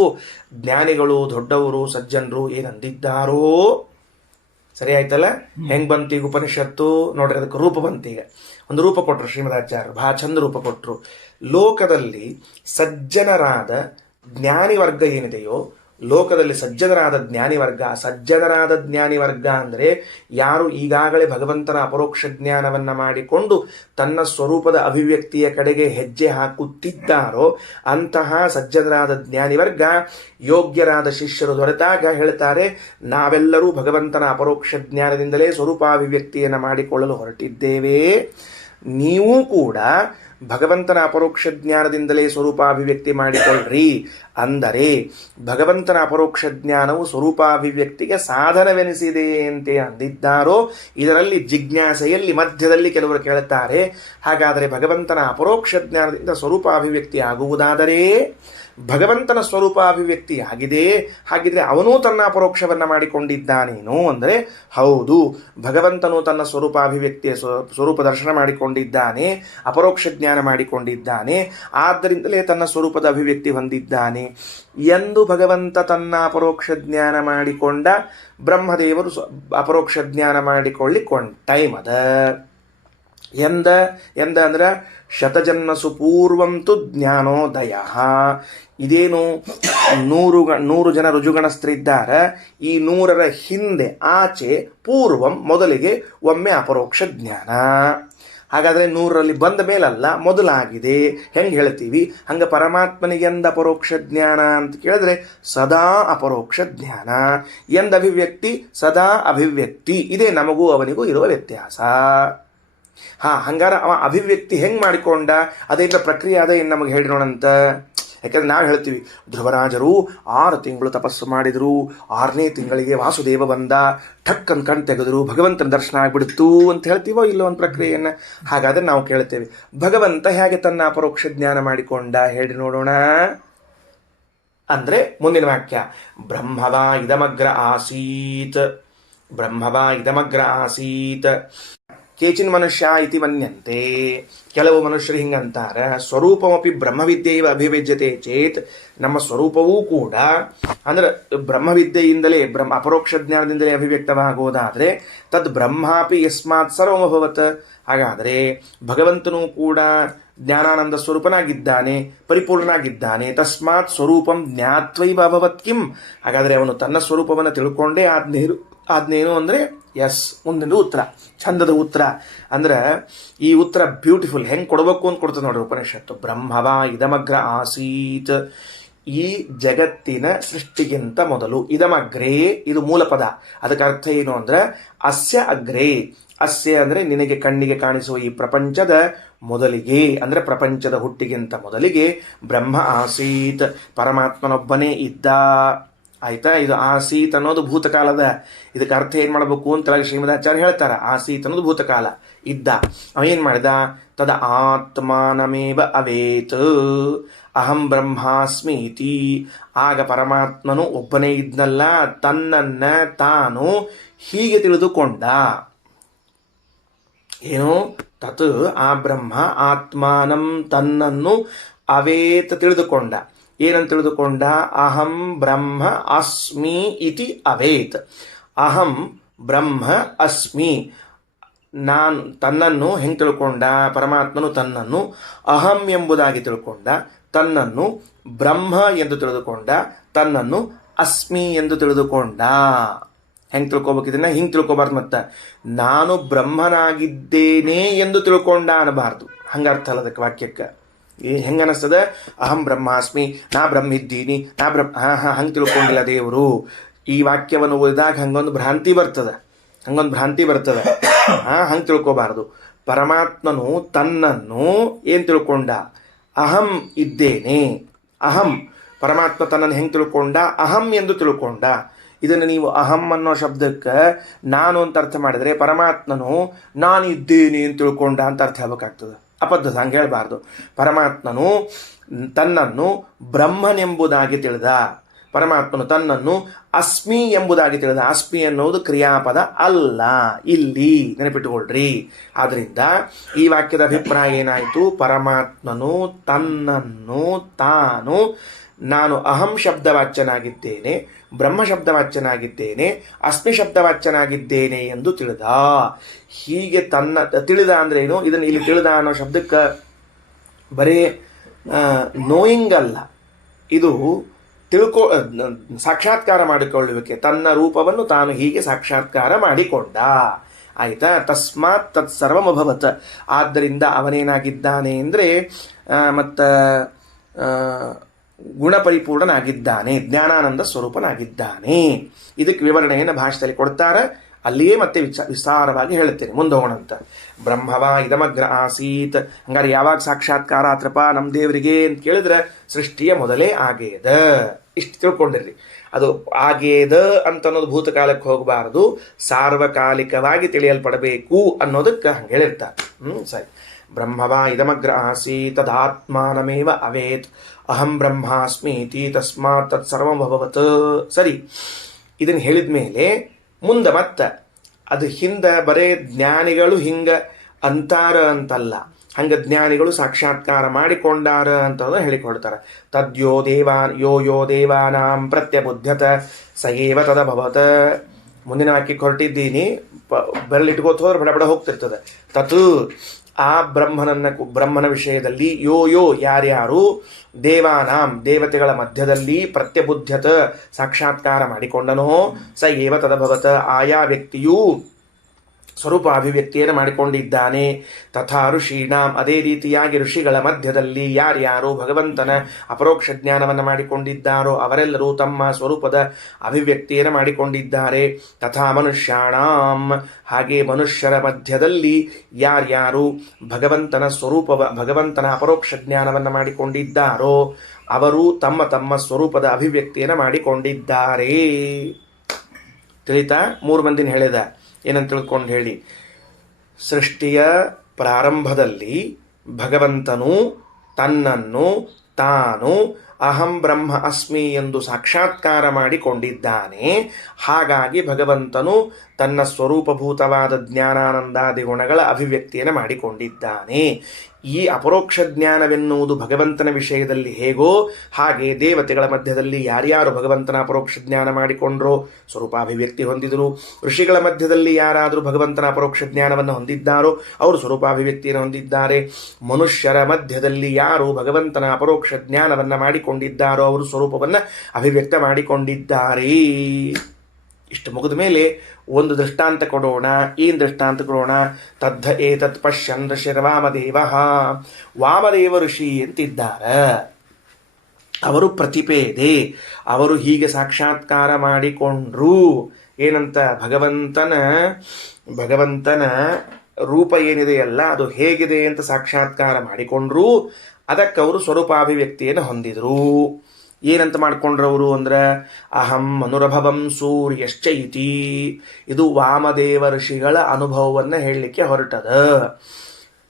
ಜ್ಞಾನಿಗಳು ದೊಡ್ಡವರು ಸಜ್ಜನರು ಏನಂದಿದ್ದಾರೋ. ಸರಿ ಆಯ್ತಲ್ಲ? ಹೆಂಗ್ ಬಂತು ಈಗ ಉಪನಿಷತ್ತು ನೋಡ್ರಿ, ಅದಕ್ಕೆ ರೂಪ ಬಂತೀಗ. ಒಂದು ರೂಪ ಕೊಟ್ಟರು ಶ್ರೀಮದಾಚಾರ್ಯರು, ಬಹಳ ಚಂದ ರೂಪ ಕೊಟ್ಟರು. ಲೋಕದಲ್ಲಿ ಸಜ್ಜನರಾದ ಜ್ಞಾನಿ ವರ್ಗ ಏನಿದೆಯೋ, ಲೋಕದಲ್ಲಿ ಸಜ್ಜನರಾದ ಜ್ಞಾನಿ ವರ್ಗ ಅಂದರೆ ಯಾರು ಈಗಾಗಲೇ ಭಗವಂತನ ಅಪರೋಕ್ಷ ಜ್ಞಾನವನ್ನು ಮಾಡಿಕೊಂಡು ತನ್ನ ಸ್ವರೂಪದ ಅಭಿವ್ಯಕ್ತಿಯ ಕಡೆಗೆ ಹೆಜ್ಜೆ ಹಾಕುತ್ತಿದ್ದಾರೋ ಅಂತಹ ಸಜ್ಜನರಾದ ಜ್ಞಾನಿ ವರ್ಗ ಯೋಗ್ಯರಾದ ಶಿಷ್ಯರು ದೊರೆತಾಗ ಹೇಳ್ತಾರೆ, ನಾವೆಲ್ಲರೂ ಭಗವಂತನ ಅಪರೋಕ್ಷ ಜ್ಞಾನದಿಂದಲೇ ಸ್ವರೂಪಾಭಿವ್ಯಕ್ತಿಯನ್ನು ಮಾಡಿಕೊಳ್ಳಲು ಹೊರಟಿದ್ದೇವೆ. ನೀವು ಕೂಡ ಭಗವಂತನ ಅಪರೋಕ್ಷ ಜ್ಞಾನದಿಂದಲೇ ಸ್ವರೂಪಾಭಿವ್ಯಕ್ತಿ ಮಾಡಿಕೊಳ್ಳ್ರಿ. ಅಂದರೆ ಭಗವಂತನ ಅಪರೋಕ್ಷ ಜ್ಞಾನವು ಸ್ವರೂಪಾಭಿವ್ಯಕ್ತಿಗೆ ಸಾಧನವೆನಿಸಿದೆ ಅಂತ ಅಂದಿದ್ದಾರೋ. ಇದರಲ್ಲಿ ಜಿಜ್ಞಾಸೆಯಲ್ಲಿ ಮಧ್ಯದಲ್ಲಿ ಕೆಲವರು ಕೇಳುತ್ತಾರೆ, ಹಾಗಾದರೆ ಭಗವಂತನ ಅಪರೋಕ್ಷ ಜ್ಞಾನದಿಂದ ಸ್ವರೂಪಾಭಿವ್ಯಕ್ತಿ ಆಗುವುದಾದರೆ ಭಗವಂತನ ಸ್ವರೂಪಾಭಿವ್ಯಕ್ತಿ ಆಗಿದೆ, ಹಾಗಿದ್ರೆ ಅವನೂ ತನ್ನ ಅಪರೋಕ್ಷವನ್ನು ಮಾಡಿಕೊಂಡಿದ್ದಾನೇನು ಅಂದರೆ ಹೌದು, ಭಗವಂತನು ತನ್ನ ಸ್ವರೂಪಾಭಿವ್ಯಕ್ತಿಯ ಸ್ವರೂಪ ದರ್ಶನ ಮಾಡಿಕೊಂಡಿದ್ದಾನೆ, ಅಪರೋಕ್ಷ ಜ್ಞಾನ ಮಾಡಿಕೊಂಡಿದ್ದಾನೆ, ಆದ್ದರಿಂದಲೇ ತನ್ನ ಸ್ವರೂಪದ ಅಭಿವ್ಯಕ್ತಿ ಹೊಂದಿದ್ದಾನೆ ಎಂದು ಭಗವಂತ ತನ್ನ ಅಪರೋಕ್ಷ ಜ್ಞಾನ ಮಾಡಿಕೊಂಡ. ಬ್ರಹ್ಮದೇವರು ಅಪರೋಕ್ಷ ಜ್ಞಾನ ಮಾಡಿಕೊಳ್ಳಿಕೊಂಡ ಟೈಮ್ ಅದ ಎಂದ ಅಂದ್ರೆ ಶತಜನ್ಮಸು ಪೂರ್ವಂತು ಜ್ಞಾನೋದಯ. ಇದೇನು 100 ಜನ ರುಜುಗಣಸ್ಥರಿದ್ದಾರೆ, ಈ 100ರ ಹಿಂದೆ ಆಚೆ ಪೂರ್ವಂ ಮೊದಲಿಗೆ ಒಮ್ಮೆ ಅಪರೋಕ್ಷ ಜ್ಞಾನ. ಹಾಗಾದರೆ 100ರಲ್ಲಿ ಬಂದ ಮೇಲಲ್ಲ, ಮೊದಲಾಗಿದೆ. ಹೆಂಗೆ ಹೇಳ್ತೀವಿ? ಹಂಗೆ ಪರಮಾತ್ಮನಿಗೆ ಎಂದ ಅಪರೋಕ್ಷ ಜ್ಞಾನ ಅಂತ ಕೇಳಿದ್ರೆ ಸದಾ ಅಪರೋಕ್ಷ ಜ್ಞಾನ. ಎಂದ ಅಭಿವ್ಯಕ್ತಿ? ಸದಾ ಅಭಿವ್ಯಕ್ತಿ. ಇದೇ ನಮಗೂ ಅವನಿಗೂ ಇರುವ ವ್ಯತ್ಯಾಸ. ಹಂಗಾರ ಅವ ಅಭಿವ್ಯಕ್ತಿ ಹೆಂಗೆ ಮಾಡಿಕೊಂಡ, ಅದೇನ ಪ್ರಕ್ರಿಯೆ ಅದ ಏನು ನಮಗೆ ಹೇಳಿರೋಣಂತ. ಯಾಕಂದ್ರೆ ನಾವು ಹೇಳ್ತೀವಿ ಧ್ರುವರಾಜರು 6 ತಿಂಗಳು ತಪಸ್ಸು ಮಾಡಿದರು, 6ನೇ ತಿಂಗಳಿಗೆ ವಾಸುದೇವ ಬಂದ, ಠಕ್ ಅಂತ ಕಣ್ ತೆಗೆದ್ರು, ಭಗವಂತನ ದರ್ಶನ ಆಗ್ಬಿಡ್ತು ಅಂತ ಹೇಳ್ತೀವೋ ಇಲ್ಲೋ ಒಂದು ಪ್ರಕ್ರಿಯೆಯನ್ನು. ಹಾಗಾದ್ರೆ ನಾವು ಕೇಳ್ತೇವೆ, ಭಗವಂತ ಹೇಗೆ ತನ್ನ ಅಪರೋಕ್ಷ ಜ್ಞಾನ ಮಾಡಿಕೊಂಡ ಹೇಳಿ ನೋಡೋಣ. ಅಂದ್ರೆ ಮುಂದಿನ ವಾಕ್ಯ, ಬ್ರಹ್ಮವಾ ಇದಮಗ್ರ ಆಸೀತ್ ಕೇಚಿನ್ ಮನುಷ್ಯ ಇತಿ ಮನ್ಯಂತೆ. ಕೆಲವು ಮನುಷ್ಯರು ಹಿಂಗಂತಾರೆ, ಸ್ವರೂಪಮಪಿ ಬ್ರಹ್ಮವಿದ್ಯೆಯವ ಅಭಿವ್ಯಜ್ಯತೆ ಚೇತ್, ನಮ್ಮ ಸ್ವರೂಪವೂ ಕೂಡ ಅಂದ್ರೆ ಬ್ರಹ್ಮವಿದ್ಯೆಯಿಂದಲೇ ಅಪರೋಕ್ಷ ಜ್ಞಾನದಿಂದಲೇ ಅಭಿವ್ಯಕ್ತವಾಗುವುದಾದರೆ ತದ್ ಬ್ರಹ್ಮಾಪಿ ಯಸ್ಮಾತ್ ಸರ್ವಮಭವತ್. ಹಾಗಾದರೆ ಭಗವಂತನೂ ಕೂಡ ಜ್ಞಾನಾನಂದ ಸ್ವರೂಪನಾಗಿದ್ದಾನೆ, ಪರಿಪೂರ್ಣನಾಗಿದ್ದಾನೆ. ತಸ್ಮಾತ್ ಸ್ವರೂಪಂ ಜ್ಞಾತ್ವೈವ ಅಭವತ್ ಕಿಂ. ಹಾಗಾದರೆ ಅವನು ತನ್ನ ಸ್ವರೂಪವನ್ನು ತಿಳ್ಕೊಂಡೇ ಆದ್ನೇನು ಅಂದರೆ ಎಸ್. ಮುಂದಿನ ಉತ್ತರ, ಚಂದದ ಉತ್ತರ. ಅಂದ್ರೆ ಈ ಉತ್ತರ ಬ್ಯೂಟಿಫುಲ್, ಹೆಂಗೆ ಕೊಡಬೇಕು ಅಂತ ಕೊಡ್ತದೆ ನೋಡ್ರಿ ಉಪನಿಷತ್ತು. ಬ್ರಹ್ಮವಾ ಇದಮಗ್ರ ಆಸೀತ್, ಈ ಜಗತ್ತಿನ ಸೃಷ್ಟಿಗಿಂತ ಮೊದಲು. ಇದಮಗ್ರೇ ಇದು ಮೂಲ ಪದ, ಅದಕ್ಕೆ ಅರ್ಥ ಏನು ಅಂದ್ರೆ ಅಸ್ಯ ಅಗ್ರೇ. ಅಸ್ಯ ಅಂದರೆ ನಿನಗೆ ಕಣ್ಣಿಗೆ ಕಾಣಿಸುವ ಈ ಪ್ರಪಂಚದ ಮೊದಲಿಗೆ, ಅಂದರೆ ಪ್ರಪಂಚದ ಹುಟ್ಟಿಗಿಂತ ಮೊದಲಿಗೆ ಬ್ರಹ್ಮ ಆಸೀತ್, ಪರಮಾತ್ಮನೊಬ್ಬನೇ ಇದ್ದ. ಆಯ್ತಾ? ಇದು ಆಸೀತ್ ಅನ್ನೋದು ಭೂತಕಾಲದ. ಇದಕ್ಕೆ ಅರ್ಥ ಏನು ಮಾಡಬೇಕು ಅಂತ ಶ್ರೀಮದಾಚಾರ್ಯ ಹೇಳ್ತಾರೆ. ಆಸೀತ್ ಅನ್ನೋದು ಭೂತಕಾಲ, ಇದ್ದ. ಅವ ಏನು ಮಾಡಿದ? ತದ ಆತ್ಮಾನಮೇವ ಅವೇತ್ ಅಹಂ ಬ್ರಹ್ಮಾಸ್ಮಿ ಇತಿ. ಆಗ ಪರಮಾತ್ಮನು ಒಬ್ಬನೇ ಇದ್ನಲ್ಲ, ತನ್ನನ್ನ ತಾನು ಹೀಗೆ ತಿಳಿದುಕೊಂಡ. ಏನು? ತತ್ ಆ ಬ್ರಹ್ಮ ಆತ್ಮಾನಂ ತನ್ನನ್ನು ಅವೇತ್ ತಿಳಿದುಕೊಂಡ. ಏನಂತ ತಿಳಿದುಕೊಂಡ? ಅಹಂ ಬ್ರಹ್ಮ ಅಸ್ಮಿ ಇತಿ ಅವೇತ್. ಅಹಂ ಬ್ರಹ್ಮ ಅಸ್ಮಿ, ನಾನು ತನ್ನನ್ನು ಹೆಂಗೆ ತಿಳ್ಕೊಂಡ? ಪರಮಾತ್ಮನು ತನ್ನನ್ನು ಅಹಂ ಎಂಬುದಾಗಿ ತಿಳ್ಕೊಂಡ, ತನ್ನನ್ನು ಬ್ರಹ್ಮ ಎಂದು ತಿಳಿದುಕೊಂಡ, ತನ್ನನ್ನು ಅಸ್ಮಿ ಎಂದು ತಿಳಿದುಕೊಂಡ. ಹೆಂಗೆ ತಿಳ್ಕೊಬೇಕು ಇದನ್ನ? ಹಿಂಗೆ ತಿಳ್ಕೊಬಾರ್ದು. ಮತ್ತೆ ನಾನು ಬ್ರಹ್ಮನಾಗಿದ್ದೇನೆ ಎಂದು ತಿಳ್ಕೊಂಡ ಅನ್ನಬಾರ್ದು. ಹಂಗರ್ಥ ಅಲ್ಲ ಅದಕ್ಕೆ ವಾಕ್ಯಕ್ಕೆ. ಹೆಂಗೆ ಅನ್ನಿಸ್ತದ? ಅಹಂ ಬ್ರಹ್ಮಾಸ್ಮಿ, ನಾ ಬ್ರಹ್ಮ ಇದ್ದೀನಿ, ನಾ ಹಂಗೆ ತಿಳ್ಕೊಂಡಿಲ್ಲ ದೇವರು. ಈ ವಾಕ್ಯವನ್ನು ಓದಿದಾಗ ಹಂಗೊಂದು ಭ್ರಾಂತಿ ಬರ್ತದೆ. ಹಂಗೆ ತಿಳ್ಕೊಬಾರ್ದು. ಪರಮಾತ್ಮನು ತನ್ನನ್ನು ಏನು ತಿಳ್ಕೊಂಡ? ಅಹಂ ಇದ್ದೇನೆ. ಅಹಂ ಪರಮಾತ್ಮ ತನ್ನನ್ನು ಹೆಂಗೆ ತಿಳ್ಕೊಂಡ? ಅಹಂ ಎಂದು ತಿಳ್ಕೊಂಡ. ಇದನ್ನು ನೀವು ಅಹಂ ಅನ್ನೋ ಶಬ್ದಕ್ಕೆ ನಾನು ಅಂತ ಅರ್ಥ ಮಾಡಿದರೆ ಪರಮಾತ್ಮನು ನಾನು ಇದ್ದೇನೆ ಅಂತ ತಿಳ್ಕೊಂಡ ಅಂತ ಅರ್ಥ ಆಗ್ಬೇಕಾಗ್ತದೆ. ಅಪದ್ಧತ, ಹಂಗೆ ಹೇಳಬಾರ್ದು. ಪರಮಾತ್ಮನು ತನ್ನನ್ನು ಬ್ರಹ್ಮನೆಂಬುದಾಗಿ ತಿಳಿದ. ಪರಮಾತ್ಮನು ತನ್ನನ್ನು ಅಸ್ಮಿ ಎಂಬುದಾಗಿ ತಿಳಿದ. ಅಸ್ಮಿ ಅನ್ನೋದು ಕ್ರಿಯಾಪದ ಅಲ್ಲ, ಇಲ್ಲಿ ನೆನಪಿಟ್ಟುಕೊಳ್ರಿ. ಆದ್ದರಿಂದ ಈ ವಾಕ್ಯದ ಅಭಿಪ್ರಾಯ ಏನಾಯಿತು? ಪರಮಾತ್ಮನು ತನ್ನನ್ನು ತಾನು ನಾನು ಅಹಂ ಶಬ್ದವಾಚ್ಯನಾಗಿದ್ದೇನೆ, ಬ್ರಹ್ಮ ಶಬ್ದವಾಚ್ಯನಾಗಿದ್ದೇನೆ, ಅಸ್ಮಿ ಶಬ್ದವಾಚ್ಯನಾಗಿದ್ದೇನೆ ಎಂದು ತಿಳಿದ. ಹೀಗೆ ತಿಳಿದ ಅಂದ್ರೆ ಏನು? ಇದನ್ನು ಇಲ್ಲಿ ತಿಳಿದ ಅನ್ನೋ ಶಬ್ದಕ್ಕೆ ಬರೇ ನೋಯಿಂಗ್ ಅಲ್ಲ, ಇದು ಸಾಕ್ಷಾತ್ಕಾರ ಮಾಡಿಕೊಳ್ಳುವಿಕೆ. ತನ್ನ ರೂಪವನ್ನು ತಾನು ಹೀಗೆ ಸಾಕ್ಷಾತ್ಕಾರ ಮಾಡಿಕೊಂಡ. ಆಯ್ತಾ? ತಸ್ಮಾತ್ ತತ್ ಸರ್ವಮಭವತ್. ಆದ್ದರಿಂದ ಅವನೇನಾಗಿದ್ದಾನೆ ಅಂದರೆ ಗುಣಪರಿಪೂರ್ಣನಾಗಿದ್ದಾನೆ, ಜ್ಞಾನಾನಂದ ಸ್ವರೂಪನಾಗಿದ್ದಾನೆ. ಇದಕ್ಕೆ ವಿವರಣೆಯನ್ನು ಭಾಷೆಯಲ್ಲಿ ಕೊಡ್ತಾರೆ, ಅಲ್ಲಿಯೇ ಮತ್ತೆ ವಿಸ್ತಾರವಾಗಿ ಹೇಳ್ತೇನೆ. ಮುಂದೆ ಹೋಗೋಣಂತ. ಬ್ರಹ್ಮವ ಇದಮಗ್ರ ಆಸೀತ್. ಹಂಗಾರೆ ಯಾವಾಗ ಸಾಕ್ಷಾತ್ಕಾರ ಆತ್ರಪ್ಪ ನಮ್ಮ ದೇವರಿಗೆ ಅಂತ ಕೇಳಿದ್ರೆ ಸೃಷ್ಟಿಯ ಮೊದಲೇ ಆಗೇದ. ಇಷ್ಟು ತಿಳ್ಕೊಂಡಿರ್ರಿ. ಅದು ಆಗೇದ ಅಂತ ಅನ್ನೋದು ಭೂತಕಾಲಕ್ಕೆ ಹೋಗಬಾರದು, ಸಾರ್ವಕಾಲಿಕವಾಗಿ ತಿಳಿಯಲ್ಪಡಬೇಕು ಅನ್ನೋದಕ್ಕೆ ಹಂಗೆ ಹೇಳಿರ್ತಾರೆ. ಸರಿ. ಬ್ರಹ್ಮವ ಇದಮಗ್ರ ಆಸೀತ್ ತದಾತ್ಮಾನಮೇವ ಅವೇತ್ ಅಹಂ ಬ್ರಹ್ಮಾಸ್ಮೀತಿ ತಸ್ಮಾತ್ ತತ್ ಸರ್ವಮಭವತ್. ಸರಿ. ಇದನ್ನು ಹೇಳಿದ ಮೇಲೆ ಮುಂದೆ ಮತ್ತೆ ಅದು ಹಿಂದೆ ಬರೇ ಜ್ಞಾನಿಗಳು ಹಿಂಗೆ ಅಂತಾರ ಅಂತಲ್ಲ, ಹಂಗೆ ಜ್ಞಾನಿಗಳು ಸಾಕ್ಷಾತ್ಕಾರ ಮಾಡಿಕೊಂಡಾರ ಅಂತ ಹೇಳಿಕೊಡ್ತಾರೆ. ತದ್ಯೋ ಯೋ ದೇವಾನಾಂ ಪ್ರತ್ಯಬುದ್ಧತ ಸಯೇವ ತದಭವತ. ಮುಂದಿನ ವಾಕ್ಯಕ್ಕೆ ಹೊರಟಿದ್ದೀನಿ, ಬೆರಳಿಟ್ಕೋತ ಹೋದ್ರೆ ಬಡ ಹೋಗ್ತಿರ್ತದೆ. ತತ್ ಆ ಬ್ರಹ್ಮನ ವಿಷಯದಲ್ಲಿ ಯೋ ಯಾರ್ಯಾರು ದೇವತೆಗಳ ಮಧ್ಯದಲ್ಲಿ ಪ್ರತ್ಯಬುದ್ಧತ ಸಾಕ್ಷಾತ್ಕಾರ ಮಾಡಿಕೊಂಡನೋ ಸ ಏವ ತದಭವತ. ಆಯಾ ವ್ಯಕ್ತಿಯು ಸ್ವರೂಪ ಅಭಿವ್ಯಕ್ತಿಯನ್ನು ಮಾಡಿಕೊಂಡಿದ್ದಾನೆ. ತಥಾ ಋಷೀಣಾಂ, ಅದೇ ರೀತಿಯಾಗಿ ಋಷಿಗಳ ಮಧ್ಯದಲ್ಲಿ ಯಾರ್ಯಾರು ಭಗವಂತನ ಅಪರೋಕ್ಷ ಜ್ಞಾನವನ್ನು ಮಾಡಿಕೊಂಡಿದ್ದಾರೋ ಅವರೆಲ್ಲರೂ ತಮ್ಮ ಸ್ವರೂಪದ ಅಭಿವ್ಯಕ್ತಿಯನ್ನು ಮಾಡಿಕೊಂಡಿದ್ದಾರೆ. ತಥಾ ಮನುಷ್ಯಾಣಾಂ, ಹಾಗೆ ಮನುಷ್ಯರ ಮಧ್ಯದಲ್ಲಿ ಯಾರ್ಯಾರು ಭಗವಂತನ ಅಪರೋಕ್ಷ ಜ್ಞಾನವನ್ನು ಮಾಡಿಕೊಂಡಿದ್ದಾರೋ ಅವರು ತಮ್ಮ ತಮ್ಮ ಸ್ವರೂಪದ ಅಭಿವ್ಯಕ್ತಿಯನ್ನು ಮಾಡಿಕೊಂಡಿದ್ದಾರೆ. ತಿಳಿತಾ? 3 ಮಂದಿನ ಹೇಳಿದ. ಏನಂತ ತಿಳ್ಕೊಂಡು ಹೇಳಿ. ಸೃಷ್ಟಿಯ ಪ್ರಾರಂಭದಲ್ಲಿ ಭಗವಂತನು ತನ್ನನ್ನು ತಾನು ಅಹಂ ಬ್ರಹ್ಮ ಅಸ್ಮಿ ಎಂದು ಸಾಕ್ಷಾತ್ಕಾರ ಮಾಡಿಕೊಂಡಿದ್ದಾನೆ. ಹಾಗಾಗಿ ಭಗವಂತನು ತನ್ನ ಸ್ವರೂಪಭೂತವಾದ ಜ್ಞಾನಾನಂದಾದಿ ಗುಣಗಳ ಅಭಿವ್ಯಕ್ತಿಯನ್ನು ಮಾಡಿಕೊಂಡಿದ್ದಾನೆ. ಈ ಅಪರೋಕ್ಷ ಜ್ಞಾನವೆನ್ನುವುದು ಭಗವಂತನ ವಿಷಯದಲ್ಲಿ ಹೇಗೋ ಹಾಗೆ ದೇವತೆಗಳ ಮಧ್ಯದಲ್ಲಿ ಯಾರ್ಯಾರು ಭಗವಂತನ ಅಪರೋಕ್ಷ ಜ್ಞಾನ ಮಾಡಿಕೊಂಡ್ರೋ ಸ್ವರೂಪಾಭಿವ್ಯಕ್ತಿ ಹೊಂದಿದರು. ಋಷಿಗಳ ಮಧ್ಯದಲ್ಲಿ ಯಾರಾದರೂ ಭಗವಂತನ ಅಪರೋಕ್ಷ ಜ್ಞಾನವನ್ನು ಹೊಂದಿದ್ದಾರೋ ಅವರು ಸ್ವರೂಪಾಭಿವ್ಯಕ್ತಿಯನ್ನು ಹೊಂದಿದ್ದಾರೆ. ಮನುಷ್ಯರ ಮಧ್ಯದಲ್ಲಿ ಯಾರು ಭಗವಂತನ ಅಪರೋಕ್ಷ ಜ್ಞಾನವನ್ನು ಮಾಡಿಕೊಂಡಿದ್ದಾರೋ ಅವರು ಸ್ವರೂಪವನ್ನು ಅಭಿವ್ಯಕ್ತ ಮಾಡಿಕೊಂಡಿದ್ದಾರೆ. ಇಷ್ಟು ಮುಗಿದ ಮೇಲೆ ಒಂದು ದೃಷ್ಟಾಂತ ಕೊಡೋಣ. ಏನು ದೃಷ್ಟಾಂತ ಕೊಡೋಣ? ತದ್ಧ ಏತತ್ ಪಶ್ಯನ್ ಋಷಿರ್ವಾಮದೇವ. ವಾಮದೇವ ಋಷಿ ಅಂತಿದ್ದಾರೆ. ಅವರು ಪ್ರತಿಪೇದೆ, ಅವರು ಹೀಗೆ ಸಾಕ್ಷಾತ್ಕಾರ ಮಾಡಿಕೊಂಡ್ರು. ಏನಂತ? ಭಗವಂತನ ರೂಪ ಏನಿದೆಯಲ್ಲ ಅದು ಹೇಗಿದೆ ಅಂತ ಸಾಕ್ಷಾತ್ಕಾರ ಮಾಡಿಕೊಂಡ್ರು. ಅದಕ್ಕೆ ಅವರು ಸ್ವರೂಪಾಭಿವ್ಯಕ್ತಿಯನ್ನು ಹೊಂದಿದ್ರು. ಏನಂತ ಮಾಡ್ಕೊಂಡ್ರವರು ಅಂದ್ರೆ ಅಹಂ ಅನುರಭವಂ ಸೂರ್ಯಶ್ಚ ಇತಿ. ಇದು ವಾಮದೇವ ಋಷಿಗಳ ಅನುಭವವನ್ನು ಹೇಳಲಿಕ್ಕೆ ಹೊರಟದ.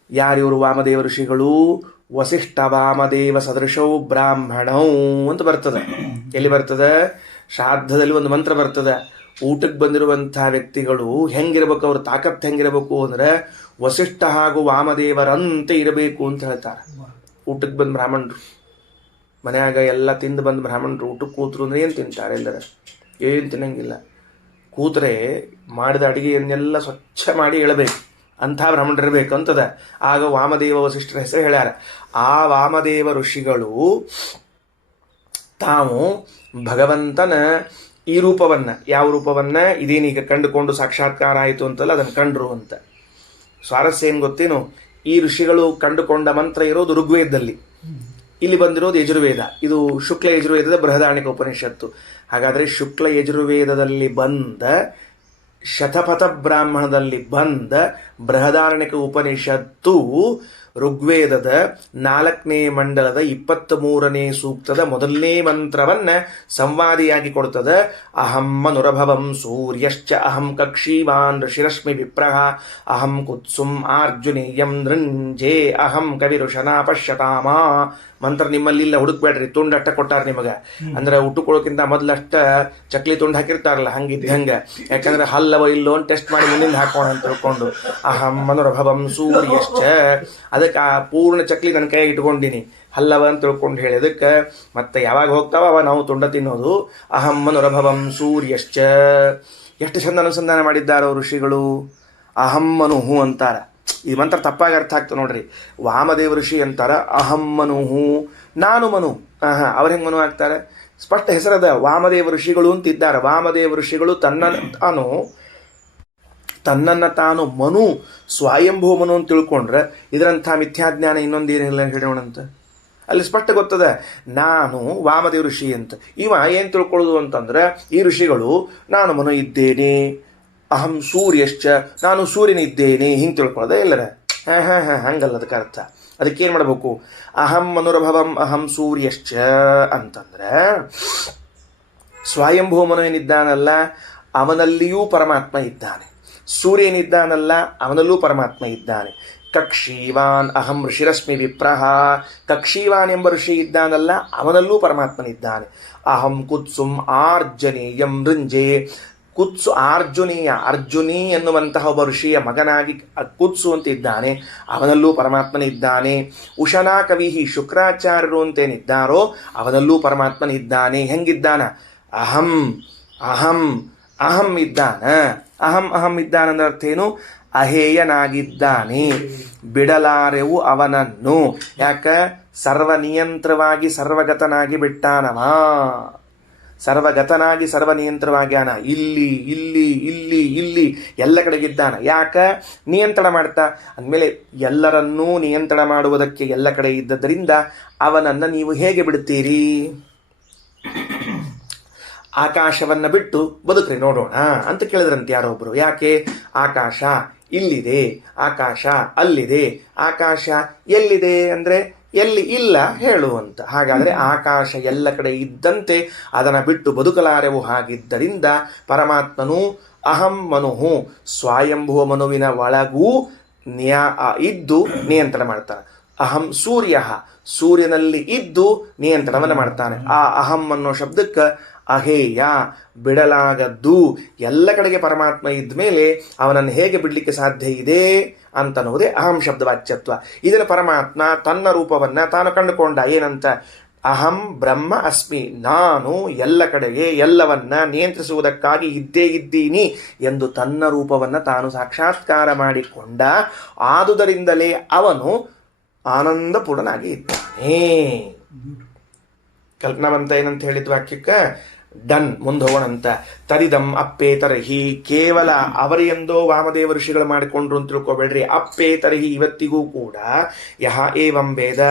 ಯಾರಿವರು ವಾಮದೇವ ಋಷಿಗಳು? ವಸಿಷ್ಠ ವಾಮದೇವ ಸದೃಶೌ ಬ್ರಾಹ್ಮಣೌ ಅಂತ ಬರ್ತದೆ. ಎಲ್ಲಿ ಬರ್ತದೆ? ಶ್ರಾದ್ದದಲ್ಲಿ ಒಂದು ಮಂತ್ರ ಬರ್ತದೆ. ಊಟಕ್ಕೆ ಬಂದಿರುವಂಥ ವ್ಯಕ್ತಿಗಳು ಹೆಂಗಿರ್ಬೇಕು, ಅವ್ರ ತಾಕತ್ತು ಹೆಂಗಿರಬೇಕು ಅಂದ್ರೆ ವಸಿಷ್ಠ ಹಾಗೂ ವಾಮದೇವರಂತೆ ಇರಬೇಕು ಅಂತ ಹೇಳ್ತಾರೆ. ಊಟಕ್ಕೆ ಬಂದು ಬ್ರಾಹ್ಮಣರು ಮನೆಯಾಗ ಎಲ್ಲ ತಿಂದು ಬಂದು ಬ್ರಾಹ್ಮಣರು ಊಟಕ್ಕೆ ಕೂತರು ಅಂದ್ರೆ ಏನು ತಿಂತಾರೆ? ಎಲ್ಲರ ಏನು ತಿನ್ನಂಗಿಲ್ಲ. ಕೂತ್ರೆ ಮಾಡಿದ ಅಡುಗೆಯನ್ನೆಲ್ಲ ಸ್ವಚ್ಛ ಮಾಡಿ ಹೇಳಬೇಕು, ಅಂಥ ಬ್ರಾಹ್ಮಣರು ಇರಬೇಕು ಅಂತದ. ಆಗ ವಾಮದೇವ ವಸಿಷ್ಠರ ಹೆಸರು ಹೇಳ್ಯಾರ. ಆ ವಾಮದೇವ ಋಷಿಗಳು ತಾವು ಭಗವಂತನ ಈ ರೂಪವನ್ನು, ಯಾವ ರೂಪವನ್ನು ಇದೇನೀಗ ಕಂಡುಕೊಂಡು ಸಾಕ್ಷಾತ್ಕಾರ ಆಯಿತು ಅಂತಲ್ಲ ಅದನ್ನು ಕಂಡ್ರು ಅಂತ. ಸ್ವಾರಸ್ಯ ಏನು ಗೊತ್ತೇನು? ಈ ಋಷಿಗಳು ಕಂಡುಕೊಂಡ ಮಂತ್ರ ಇರೋದು ಋಗ್ವೇದದಲ್ಲಿ, ಇಲ್ಲಿ ಬಂದಿರೋದು ಯಜುರ್ವೇದ. ಇದು ಶುಕ್ಲ ಯಜುರ್ವೇದದ ಬೃಹದಾರಣ್ಯಕ ಉಪನಿಷತ್ತು. ಹಾಗಾದರೆ ಶುಕ್ಲ ಯಜುರ್ವೇದದಲ್ಲಿ ಬಂದ, ಶತಪಥ ಬ್ರಾಹ್ಮಣದಲ್ಲಿ ಬಂದ ಬೃಹದಾರಣ್ಯಕ ಉಪನಿಷತ್ತು ಋಗ್ವೇದದ 4ನೇ ಮಂಡಲದ 23ನೇ ಸೂಕ್ತದ ಮೊದಲನೇ ಮಂತ್ರವನ್ನ ಸಂವಾದಿಯಾಗಿ ಕೊಡುತ್ತದೆ. ಅಹಂ ಮನುರಭವಂ ಸೂರ್ಯಶ್ಚ ಅಹಂ ಕಕ್ಷೀವಾನ್ ಋಷಿರಶ್ಮಿ ವಿಪ್ರಹ ಅಹಂ ಕುತ್ಸುಂ ಆರ್ಜುನೇಯಂ ನೃಂಜೆ ಅಹಂ ಕವಿರುಷನಾ ಪಶ್ಯತಾಮ. ಮಂತ್ರ ನಿಮ್ಮಲ್ಲಿಲ್ಲ, ಹುಡುಕ್ಬೇಡ್ರಿ, ತುಂಡು ಅಟ್ಟ ಕೊಟ್ಟಾರ ನಿಮಗೆ. ಅಂದ್ರೆ ಉಟ್ಟುಕೊಳ್ಳೋಕ್ಕಿಂತ ಮೊದಲಷ್ಟ ಚಕ್ಲಿ ತುಂಡು ಹಾಕಿರ್ತಾರಲ್ಲ ಹಂಗಿದ್ದಂಗೆ. ಯಾಕಂದ್ರೆ ಹಲ್ಲವ ಇಲ್ಲೋ ಟೆಸ್ಟ್ ಮಾಡಿ ಮುಂದಿನ ಹಾಕೋಣ ಅಂತ ತಿಳ್ಕೊಂಡು ಅಹಂ ಮನುರಭವಂ ಸೂರ್ಯಶ್ಚ, ಅದಕ್ಕೆ ಆ ಪೂರ್ಣ ಚಕ್ಲಿ ನನ್ನ ಕೈಯಾಗಿ ಇಟ್ಕೊಂಡಿನಿ, ಹಲ್ಲವ ಅಂತ ತಿಳ್ಕೊಂಡು ಹೇಳಿದಕ್ಕೆ ಮತ್ತೆ ಯಾವಾಗ ಹೋಗ್ತಾವ ಅವ ನಾವು ತುಂಡ ತಿನ್ನೋದು. ಅಹಂ ಮನುರಭವಂ ಸೂರ್ಯಶ್ಚ. ಎಷ್ಟು ಚಂದ ಅನುಸಂಧಾನ ಮಾಡಿದ್ದಾರೆ ಋಷಿಗಳು. ಅಹಂ ಮನುಹು ಅಂತಾರ. ಈ ಮಂತ್ರ ತಪ್ಪಾಗಿ ಅರ್ಥ ಆಗ್ತದೆ ನೋಡ್ರಿ. ವಾಮದೇವ ಋಷಿ ಅಂತಾರ ಅಹಂ ಮನುಹು, ನಾನು ಮನು. ಅವ್ರ ಹೆಂಗೆ ಮನು ಆಗ್ತಾರೆ? ಸ್ಪಷ್ಟ ಹೆಸರದ ವಾಮದೇವ ಋಷಿಗಳು ಅಂತಿದ್ದಾರೆ. ವಾಮದೇವ ಋಷಿಗಳು ತನ್ನನ್ನು ತಾನು ಮನು, ಸ್ವಯಂಭೂ ಮನು ಅಂತ ತಿಳ್ಕೊಂಡ್ರೆ ಇದರಂಥ ಮಿಥ್ಯಾಜ್ಞಾನ ಇನ್ನೊಂದೇನಿಲ್ಲ ಹೇಳೋಣಂತ. ಅಲ್ಲಿ ಸ್ಪಷ್ಟ ಗೊತ್ತದ ನಾನು ವಾಮದೇವ ಋಷಿ ಅಂತ. ಇವ ಏನು ತಿಳ್ಕೊಳ್ಳೋದು ಅಂತಂದ್ರೆ ಈ ಋಷಿಗಳು ನಾನು ಮನು ಇದ್ದೇನೆ, ಅಹಂ ಸೂರ್ಯಶ್ಚ, ನಾನು ಸೂರ್ಯನಿದ್ದೇನೆ, ಹಿಂಗೆ ತಿಳ್ಕೊಳ್ಳೋದ ಎಲ್ಲರ. ಹಂಗಲ್ಲ ಅದಕ್ಕೆ ಅರ್ಥ. ಅದಕ್ಕೇನು ಮಾಡಬೇಕು? ಅಹಂ ಮನುರಭವಂ ಅಹಂ ಸೂರ್ಯಶ್ಚ ಅಂತಂದ್ರೆ ಸ್ವಯಂಭೂ ಮನು ಏನಿದ್ದಾನಲ್ಲ ಅವನಲ್ಲಿಯೂ ಪರಮಾತ್ಮ ಇದ್ದಾನೆ, ಸೂರ್ಯನಿದ್ದಾನಲ್ಲ ಅವನಲ್ಲೂ ಪರಮಾತ್ಮ ಇದ್ದಾನೆ. ಕಕ್ಷೀವಾನ್ ಅಹಂ ಋಷಿರಶ್ಮಿ ವಿಪ್ರಹ, ಕಕ್ಷೀವಾನ್ ಎಂಬ ಋಷಿ ಇದ್ದಾನಲ್ಲ ಅವನಲ್ಲೂ ಪರಮಾತ್ಮನಿದ್ದಾನೆ. ಅಹಂ ಕುತ್ಸುಂ ಆರ್ಜನೇಯಂ ನೃಂಜೆ, ಕುತ್ಸು ಅರ್ಜುನೀಯ, ಅರ್ಜುನಿ ಎನ್ನುವಂತಹ ಒಬ್ಬ ಋಷಿಯ ಮಗನಾಗಿ ಕುತ್ಸು ಅಂತ ಇದ್ದಾನೆ, ಅವನಲ್ಲೂ ಪರಮಾತ್ಮನಿದ್ದಾನೆ. ಉಶನಾ ಕವಿಹಿ, ಶುಕ್ರಾಚಾರ್ಯರು ಅಂತೇನಿದ್ದಾರೋ ಅವನಲ್ಲೂ ಪರಮಾತ್ಮನಿದ್ದಾನೆ. ಹೆಂಗಿದ್ದಾನ? ಅಹಂ ಅಹಂ ಅಹಂ ಇದ್ದಾನ. ಅಹಂ ಅಹಂ ಇದ್ದಾನಂದ್ರೆ ಅರ್ಥ ಏನು? ಅಹೇಯನಾಗಿದ್ದಾನೆ, ಬಿಡಲಾರೆವು ಅವನನ್ನು. ಯಾಕ? ಸರ್ವನಿಯಂತ್ರವಾಗಿ ಸರ್ವಗತನಾಗಿ ಬಿಟ್ಟಾನವ. ಸರ್ವಗತನಾಗಿ ಸರ್ವನಿಯಂತ್ರವಾಗ್ಯಾನ. ಇಲ್ಲಿ ಇಲ್ಲಿ ಇಲ್ಲಿ ಇಲ್ಲಿ ಎಲ್ಲ ಕಡೆಗಿದ್ದಾನ. ಯಾಕ? ನಿಯಂತ್ರಣ ಮಾಡ್ತಾ ಅಂದಮೇಲೆ ಎಲ್ಲರನ್ನೂ ನಿಯಂತ್ರಣ ಮಾಡುವುದಕ್ಕೆ ಎಲ್ಲ ಕಡೆ ಇದ್ದದರಿಂದ ಅವನನ್ನು ನೀವು ಹೇಗೆ ಬಿಡ್ತೀರಿ? ಆಕಾಶವನ್ನು ಬಿಟ್ಟು ಬದುಕ್ರಿ ನೋಡೋಣ ಅಂತ ಕೇಳಿದ್ರಂತೆ ಯಾರೊಬ್ಬರು. ಯಾಕೆ? ಆಕಾಶ ಇಲ್ಲಿದೆ, ಆಕಾಶ ಅಲ್ಲಿದೆ, ಆಕಾಶ ಎಲ್ಲಿದೆ ಅಂದರೆ ಎಲ್ಲಿ ಇಲ್ಲ ಹೇಳುವಂತ. ಹಾಗಾದರೆ ಆಕಾಶ ಎಲ್ಲ ಕಡೆ ಇದ್ದಂತೆ ಅದನ್ನು ಬಿಟ್ಟು ಬದುಕಲಾರೆವು. ಹಾಗಿದ್ದರಿಂದ ಪರಮಾತ್ಮನು ಅಹಂ ಮನುಹು, ಸ್ವಯಂಭುವ ಮನುವಿನ ಒಳಗೂ ಇದ್ದು ನಿಯಂತ್ರಣ ಮಾಡ್ತಾನೆ. ಅಹಂ ಸೂರ್ಯ, ಸೂರ್ಯನಲ್ಲಿ ಇದ್ದು ನಿಯಂತ್ರಣವನ್ನು ಮಾಡ್ತಾನೆ. ಆ ಅಹಂ ಅನ್ನೋ ಶಬ್ದಕ್ಕೆ ಅಹೇಯ, ಬಿಡಲಾಗದ್ದು. ಎಲ್ಲ ಕಡೆಗೆ ಪರಮಾತ್ಮ ಇದ್ದ ಮೇಲೆ ಅವನನ್ನು ಹೇಗೆ ಬಿಡಲಿಕ್ಕೆ ಸಾಧ್ಯ ಇದೆ ಅಂತನ್ನುವುದೇ ಅಹಂ ಶಬ್ದ ವಾಚ್ಯತ್ವ. ಇದನ್ನು ಪರಮಾತ್ಮ ತನ್ನ ರೂಪವನ್ನು ತಾನು ಕಂಡುಕೊಂಡ. ಏನಂತ? ಅಹಂ ಬ್ರಹ್ಮ ಅಸ್ಮಿ, ನಾನು ಎಲ್ಲ ಕಡೆಗೆ ಎಲ್ಲವನ್ನ ನಿಯಂತ್ರಿಸುವುದಕ್ಕಾಗಿ ಇದ್ದೇ ಇದ್ದೀನಿ ಎಂದು ತನ್ನ ರೂಪವನ್ನು ತಾನು ಸಾಕ್ಷಾತ್ಕಾರ ಮಾಡಿಕೊಂಡ. ಆದುದರಿಂದಲೇ ಅವನು ಆನಂದಪೂರ್ಣನಾಗಿ ಇದ್ದಾನೆ. ಕಲ್ಪನಾವಂತ ಏನಂತ ಹೇಳಿದ ವಾಕ್ಯಕ್ಕೆ ಡನ್, ಮುಂದೆ ಹೋಗೋಣಂತ. ತರಿದಂ ಅಪ್ಪೇತರಹಿ, ಕೇವಲ ಅವರೆಂದೋ ವಾಮದೇವ ಋಷಿಗಳು ಮಾಡಿಕೊಂಡ್ರು ಅಂತ ತಿಳ್ಕೊಬೇಡ್ರಿ. ಅಪ್ಪೇತರಹಿ, ಇವತ್ತಿಗೂ ಕೂಡ ಯಹ ಏವಂ ವೇದ,